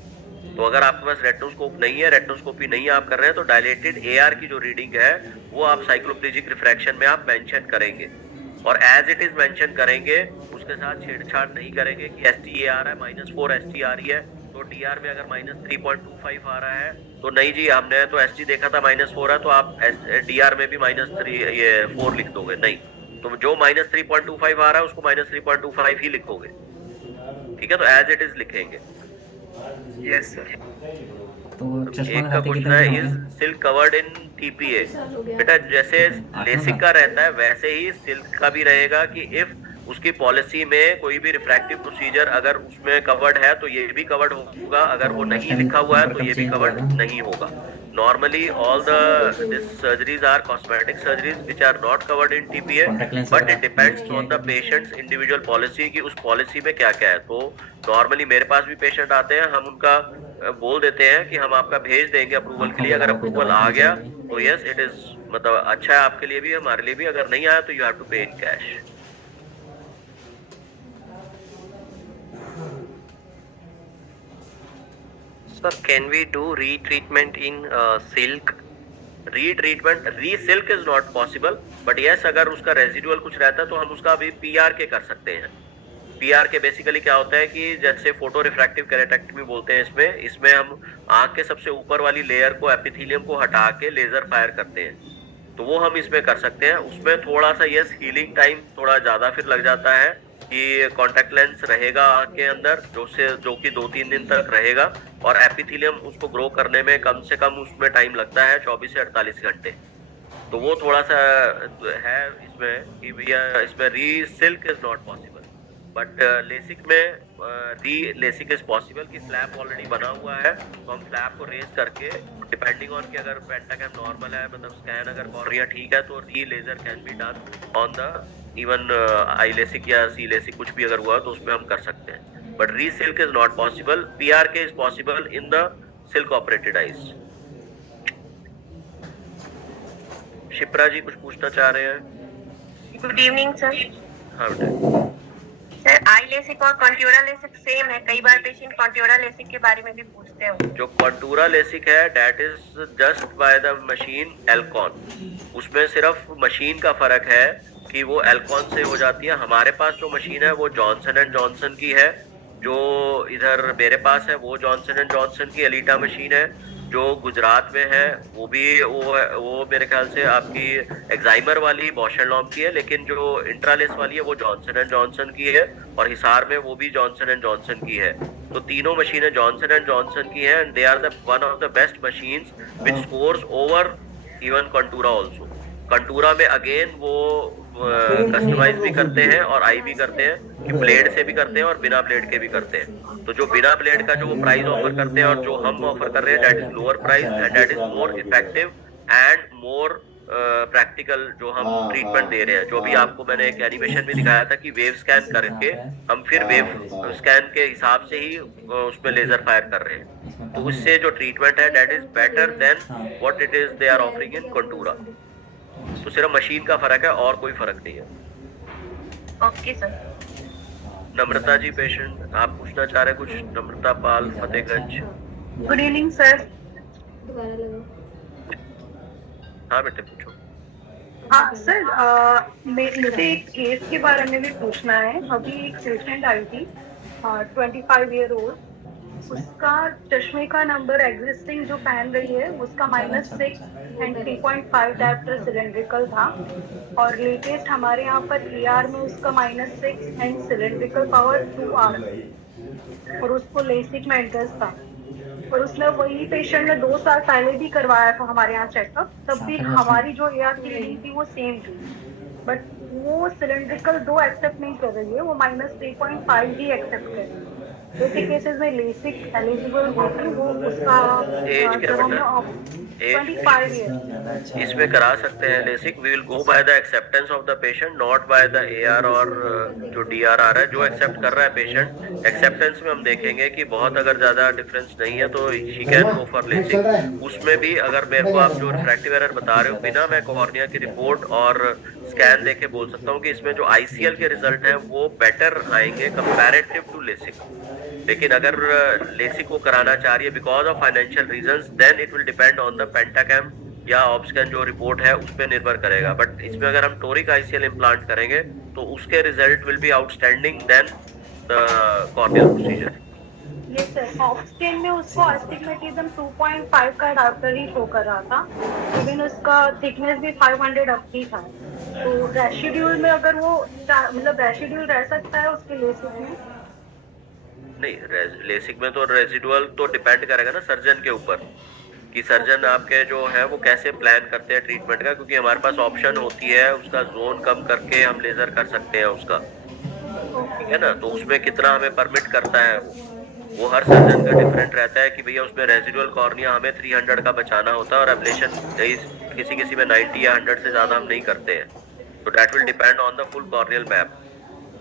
तो अगर आपके पास रेटिनोस्कोप नहीं है, रेटिनोस्कोपी नहीं आप कर रहे हैं, तो डायलेटेड एआर की जो रीडिंग है वो आप साइक्लोप्लेजिक रिफ्रैक्शन में आप मेंशन करेंगे, और एज इट इज मेंशन करेंगे, उसके साथ छेड़छाड़ नहीं करेंगे कि एसटी आ रहा है -4 एसटी आ रही है, तो डीआर में अगर -3.25 आ रहा है तो नहीं जी, हमने तो एसटी देखा था -4 है, तो आप डीआर में भी -4 लिख दोगे, नहीं। तो जो -3.25 आ रहा है उसको -3.25 ही लिखोगे। ठीक है, तो एज इट इज लिखेंगे। Yes sir. तो एक का क्वेश्चन है, is silk covered in TPA? बेटा जैसे लेसिक का रहता है वैसे ही सिल्क का भी रहेगा, कि इफ उसकी पॉलिसी में कोई भी रिफ्रैक्टिव प्रोसीजर अगर उसमें कवर्ड है तो ये भी कवर्ड होगा, अगर वो नहीं लिखा हुआ है तो ये भी कवर्ड नहीं होगा। Normally all these surgeries are cosmetic surgeries which are not covered in TPA, but it depends on the patient's individual policy कि उस पॉलिसी में क्या क्या है। तो नॉर्मली मेरे पास भी पेशेंट आते हैं, हम उनका बोल देते हैं कि हम आपका भेज देंगे अप्रूवल के लिए, अगर अप्रूवल आ गया तो यस इट इज, मतलब अच्छा है आपके लिए भी हमारे लिए भी, अगर नहीं आया तो यू हैव टू पे in cash. Sir, can we do retreatment in silk? Retreatment, re-silk is not possible, but yes, अगर उसका रेजिडुअल कुछ रहता है तो हम उसका अभी PRK कर सकते हैं। PRK बेसिकली क्या होता है कि जैसे फोटो रिफ्रैक्टिव केरेटेक्टमी बोलते हैं, इसमें हम आँख के सबसे ऊपर वाली लेयर को, एपिथेलियम को हटा के लेजर फायर करते हैं, तो वो हम इसमें कर सकते हैं। उसमें थोड़ा सा यस हीलिंग टाइम थोड़ा ज़्यादा फिर लग जाता है, कि कॉन्टैक्ट लेंस रहेगा आँख के अंदर जो कि 2-3 दिन तक रहेगा, और एपिथेलियम उसको ग्रो करने में कम से कम उसमें टाइम लगता है 24 से 48 घंटे। तो वो थोड़ा सा है इसमें कि भैया इसमें re SILK is not possible, but LASIK में री-लेसिक इज पॉसिबल कि फ्लैप ऑलरेडी बना हुआ है, तो हम फ्लैप को रेज करके डिपेंडिंग ऑन कि अगर पेंटाकैम नॉर्मल है, मतलब स्कैन अगर कॉर्निया ठीक है, तो re laser can be done on the even I LASIK या सी लेसिक कुछ भी अगर हुआ तो उसमें हम कर सकते हैं, but re SILK is not possible. PRK is possible in the SILK operated eyes. Shipra ji कुछ पूछना चाह रहे हैं? Good evening sir. हाँ बेटा। सर आई लेसिक और कॉन्ट्यूरा लेसिक सेम है, कई बार पेशेंट कॉन्ट्यूरा लेसिक के बारे में भी पूछते हैं। जो कॉन्टूरा लेसिक है that is just by the machine Alcon, उसमें सिर्फ मशीन का फर्क है कि वो एल्कॉन से हो जाती है। हमारे पास जो मशीन है वो जॉनसन एंड जॉनसन की है, जो इधर मेरे पास है वो जॉनसन एंड जॉनसन की एलिटा मशीन है। जो गुजरात में है वो भी वो मेरे ख्याल से आपकी एक्साइमर वाली बॉश एंड लॉम्ब की है, लेकिन जो इंट्रालेस वाली है वो जॉनसन एंड जॉनसन की है, और हिसार में वो भी जॉनसन एंड जॉनसन की है। तो तीनों मशीनें जॉनसन एंड जॉनसन की है, and they are the one of the best machines which scores over even Contoura also. Contoura में अगेन वो कस्टमाइज भी करते हैं और आई भी करते हैं, कि ब्लेड से भी करते हैं और बिना ब्लेड के भी करते हैं। तो जो बिना ब्लेड का जो वो प्राइस ऑफर करते हैं और जो हम ऑफर कर रहे हैं that is lower price, and that is more effective and more practical जो हम हाँ, ट्रीटमेंट हाँ, दे रहे हैं, जो भी हाँ। आपको मैंने एक एनिमेशन में दिखाया था कि वेव स्कैन करके हम फिर वेव स्कैन के हिसाब से ही उसमें लेजर फायर कर रहे हैं। तो उससे जो ट्रीटमेंट है that is better than what it is they are offering in Contoura. तो सिर्फ मशीन का फर्क है और कोई फर्क नहीं है। Okay sir. Namrata ji patient आप पूछना चाह रहे हैं कुछ? Namrata Pal, Fatehganj. Good evening sir. हाँ बेटे पूछो। हाँ सर, मुझे एक केस के बारे में भी पूछना है। अभी एक पेशेंट आई थी 25 ईयर ओल्ड, उसका चश्मे का नंबर एग्जिस्टिंग जो पहन रही है उसका -6 एंड 3.5 डायप्टर सिलेंड्रिकल था, और लेटेस्ट हमारे यहाँ पर ER में उसका -6 एंड सिलेंड्रिकल पावर 2R, और उसको लेसिक में इंटरेस्ट था। और उसने वही पेशेंट ने 2 साल पहले भी करवाया था हमारे यहाँ चेकअप, तब भी हमारी जो AR की रीडिंग थी वो सेम थी, बट वो सिलेंड्रिकल 2 एक्सेप्ट नहीं कर रही है, वो -3.5 ही एक्सेप्ट कर रही है। ऐसे केसेस में लेसिक एलिजिबल होती वो उसका एज क्या जब हमने बेटा? 25 ईयर इसमें करा सकते हैं LASIK. We will go by the acceptance of the patient, not by the AR और जो DR आ रहा है। जो एक्सेप्ट कर रहा है पेशेंट, एक्सेप्टेंस में हम देखेंगे कि बहुत अगर ज्यादा डिफरेंस नहीं है तो she can go for LASIK. उसमें भी अगर मेरे को आप जो रिफ्रैक्टिव एरर बता रहे हो, बिना मैं कॉर्निया की रिपोर्ट और स्कैन देख के बोल सकता हूँ कि इसमें जो ICL के रिजल्ट है वो बेटर आएंगे कंपैरेटिव टू लेसिक। लेकिन अगर लेसिक को कराना चाह रही है because of financial reasons, then it will depend on the Pentacam या ऑब्स्कैन जो रिपोर्ट है उस पर निर्भर करेगा। बट इसमें अगर हम टोरिक ICL इम्प्लांट करेंगे तो उसके result will be outstanding than the corneal procedure. ये सर ऑब्स्कैन में उसको अस्टिग्मेटिज्म 2.5 का डायप्टर ही शो कर रहा था, इवन उसका थिकनेस भी 500 अप ही था। तो रेसिड्यूल में अगर वो मतलब रेसिड्यूल रह सकता है उसके लेसिक में? नहीं, लेसिक में तो रेजिडुअल तो डिपेंड करेगा ना सर्जन के ऊपर, कि सर्जन आपके जो है वो कैसे प्लान करते हैं ट्रीटमेंट का, क्योंकि हमारे पास ऑप्शन होती है उसका जोन कम करके हम लेजर कर सकते हैं उसका, ठीक है ना। तो उसमें कितना हमें परमिट करता है वो हर सर्जन का डिफरेंट रहता है कि भैया उसमें रेजिडुअल कॉर्निया हमें 300 का बचाना होता है और एब्लेशन किसी में 90 या 100 से ज़्यादा हम नहीं करते हैं। तो that will depend on the full corneal map.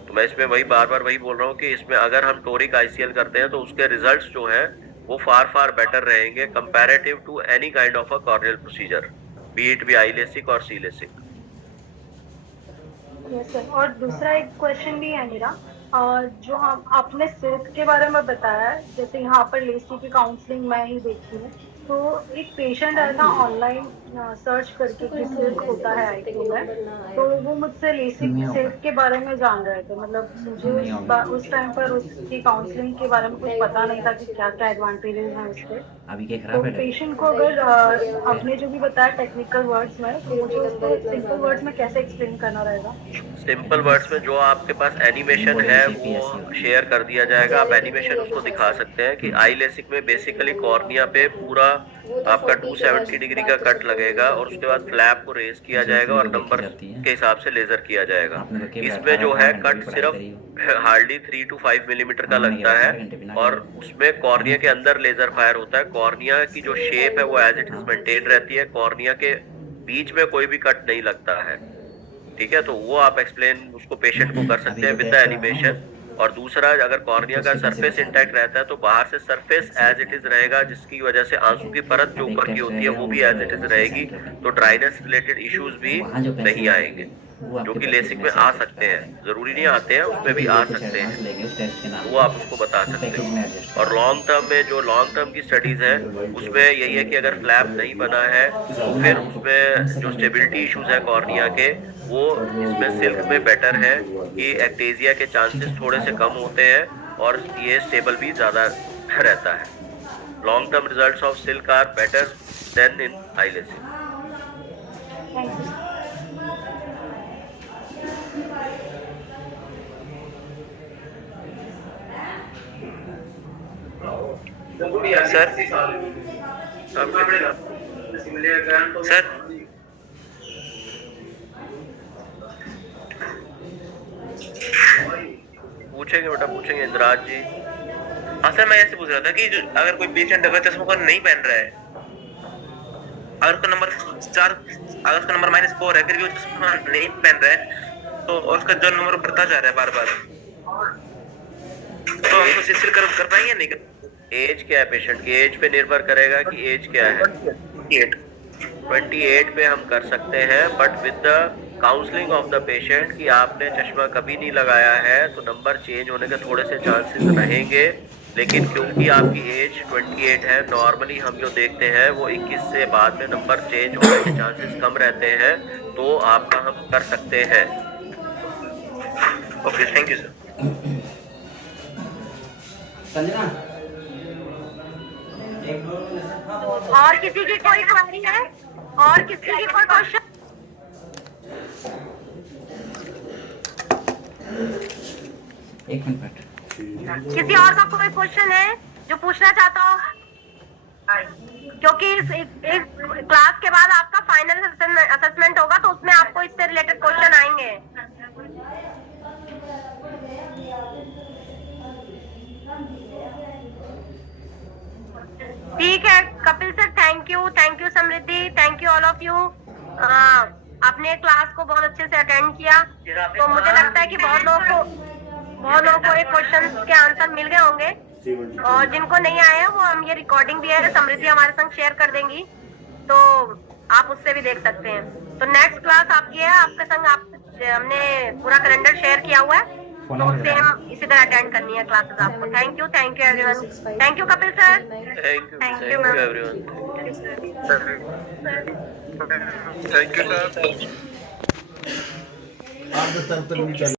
तो मैं इसमें वही बार बार वही बोल रहा हूँ कि इसमें अगर हम टोरिक ICL करते हैं तो उसके रिजल्ट्स जो हैं वो फार बेटर रहेंगे comparative to any kind of a corneal procedure, be it be I LASIK और सी लेसिक। Yes sir. और दूसरा एक क्वेश्चन भी है मेरा, जो हम आपने सिल्क के बारे में बताया, जैसे यहाँ पर लेसिक की काउंसलिंग मैं ही देखी हूँ, तो एक पेशेंट है ना ऑनलाइन सर्च करके कि सिल्क होता है IQ में, तो वो मुझसे लेसिक सिल्क के बारे में जान रहे थे। मतलब मुझे उस टाइम पर उसकी काउंसलिंग के बारे में कुछ पता नहीं था कि क्या क्या एडवांटेजेस हैं उसके। अभी क्या तो खराब है? पेशेंट को अगर आपने जो भी बताया टेक्निकल वर्ड्स में, तो मुझे उसको सिंपल वर्ड्स में कैसे एक्सप्लेन करना रहेगा? सिंपल वर्ड्स में जो आपके पास एनिमेशन है वो शेयर कर दिया जाएगा, आप एनिमेशन उसको दिखा सकते हैं कि आई लेसिक में बेसिकली कॉर्निया पे पूरा आपका 270 डिग्री का कट लगेगा और उसके बाद फ्लैप को रेज किया जाएगा और नंबर के हिसाब से लेजर किया जाएगा। इसमें जो है कट सिर्फ हार्डली 3 to 5 मिलीमीटर का लगता है और उसमें कॉर्निया के अंदर लेजर फायर होता है। कॉर्निया की जो शेप है वो एज इट इज मेंटेन रहती है, कॉर्निया के बीच में कोई भी कट नहीं लगता है, ठीक है। तो वो आप एक्सप्लेन उसको पेशेंट को कर सकते हैं विद द एनिमेशन। और दूसरा, अगर कॉर्निया का सरफेस इंटैक्ट रहता है तो बाहर से सरफेस एज इट इज रहेगा, जिसकी वजह से आंसू की परत जो ऊपर की होती है वो भी एज इट इज रहेगी, तो ड्राइनेस रिलेटेड इश्यूज भी नहीं आएंगे, जो कि लेसिक में आ सकते हैं, जरूरी नहीं आते हैं, उसमें भी आ सकते हैं, वो आप उसको बता सकते हो। और लॉन्ग टर्म में जो लॉन्ग टर्म की स्टडीज है उसमें यही है कि अगर फ्लैप नहीं बना है तो फिर उसमें जो स्टेबिलिटी इश्यूज है कॉर्निया के, वो इसमें सिल्क में बेटर है कि एक्टेजिया के चांसेस थोड़े से कम होते हैं और ये स्टेबल भी ज़्यादा रहता है। Long term results of SILK are better than in I LASIK. Sir पूछेंगे बेटा, पूछेंगे इंद्राज जी। हाँ सर, मैं ऐसे पूछ रहा था कि जो अगर कोई पेशेंट अगर चश्मा नहीं पहन रहा है अगर उसका नंबर 4, अगर उसका नंबर -4 है, फिर भी वो चश्मा नहीं पहन रहा है, तो उसका जो नंबर बढ़ता जा रहा है बार बार, तो हम उसे फिर कर पाएंगे नहीं कर? एज क्या है पेशेंट की? एज पे निर्भर करेगा कि एज क्या है। 28 पे हम कर सकते हैं, but with the counselling of the patient कि आपने चश्मा कभी नहीं लगाया है, तो नंबर चेंज होने के थोड़े से चांसेस रहेंगे। लेकिन क्योंकि आपकी एज 28 है, नॉर्मली हम जो देखते हैं वो 21 से बाद में नंबर चेंज होने के चांसेस कम रहते हैं, तो आपका हम कर सकते हैं। Okay, thank you sir. Sanjana और किसी की कोई क्वेरी है? और किसी की कोई क्वेश्चन? एक मिनट। किसी और का कोई क्वेश्चन है जो पूछना चाहता हो? क्योंकि इस क्लास के बाद आपका फाइनल असेसमेंट होगा, तो उसमें आपको इससे रिलेटेड क्वेश्चन आएंगे। ठीक है Kapil sir, thank you Samriddhi, thank you all of you. आपने क्लास को बहुत अच्छे से अटेंड किया, तो मुझे लगता है कि बहुत लोगों को ये क्वेश्चन के आंसर मिल गए होंगे, और जिनको नहीं आए हैं वो हम ये रिकॉर्डिंग भी है, समृद्धि हमारे संग शेयर कर देंगी, तो आप उससे भी देख सकते हैं। तो नेक्स्ट क्लास आपकी है, आपके संग हमने पूरा कैलेंडर शेयर किया हुआ है, तो उससे हम इसी तरह अटेंड करनी है क्लासेस आपको। Thank you everyone. Thank you Kapil sir. Thank you everyone. Thank you sir. आप 10 तक नहीं चल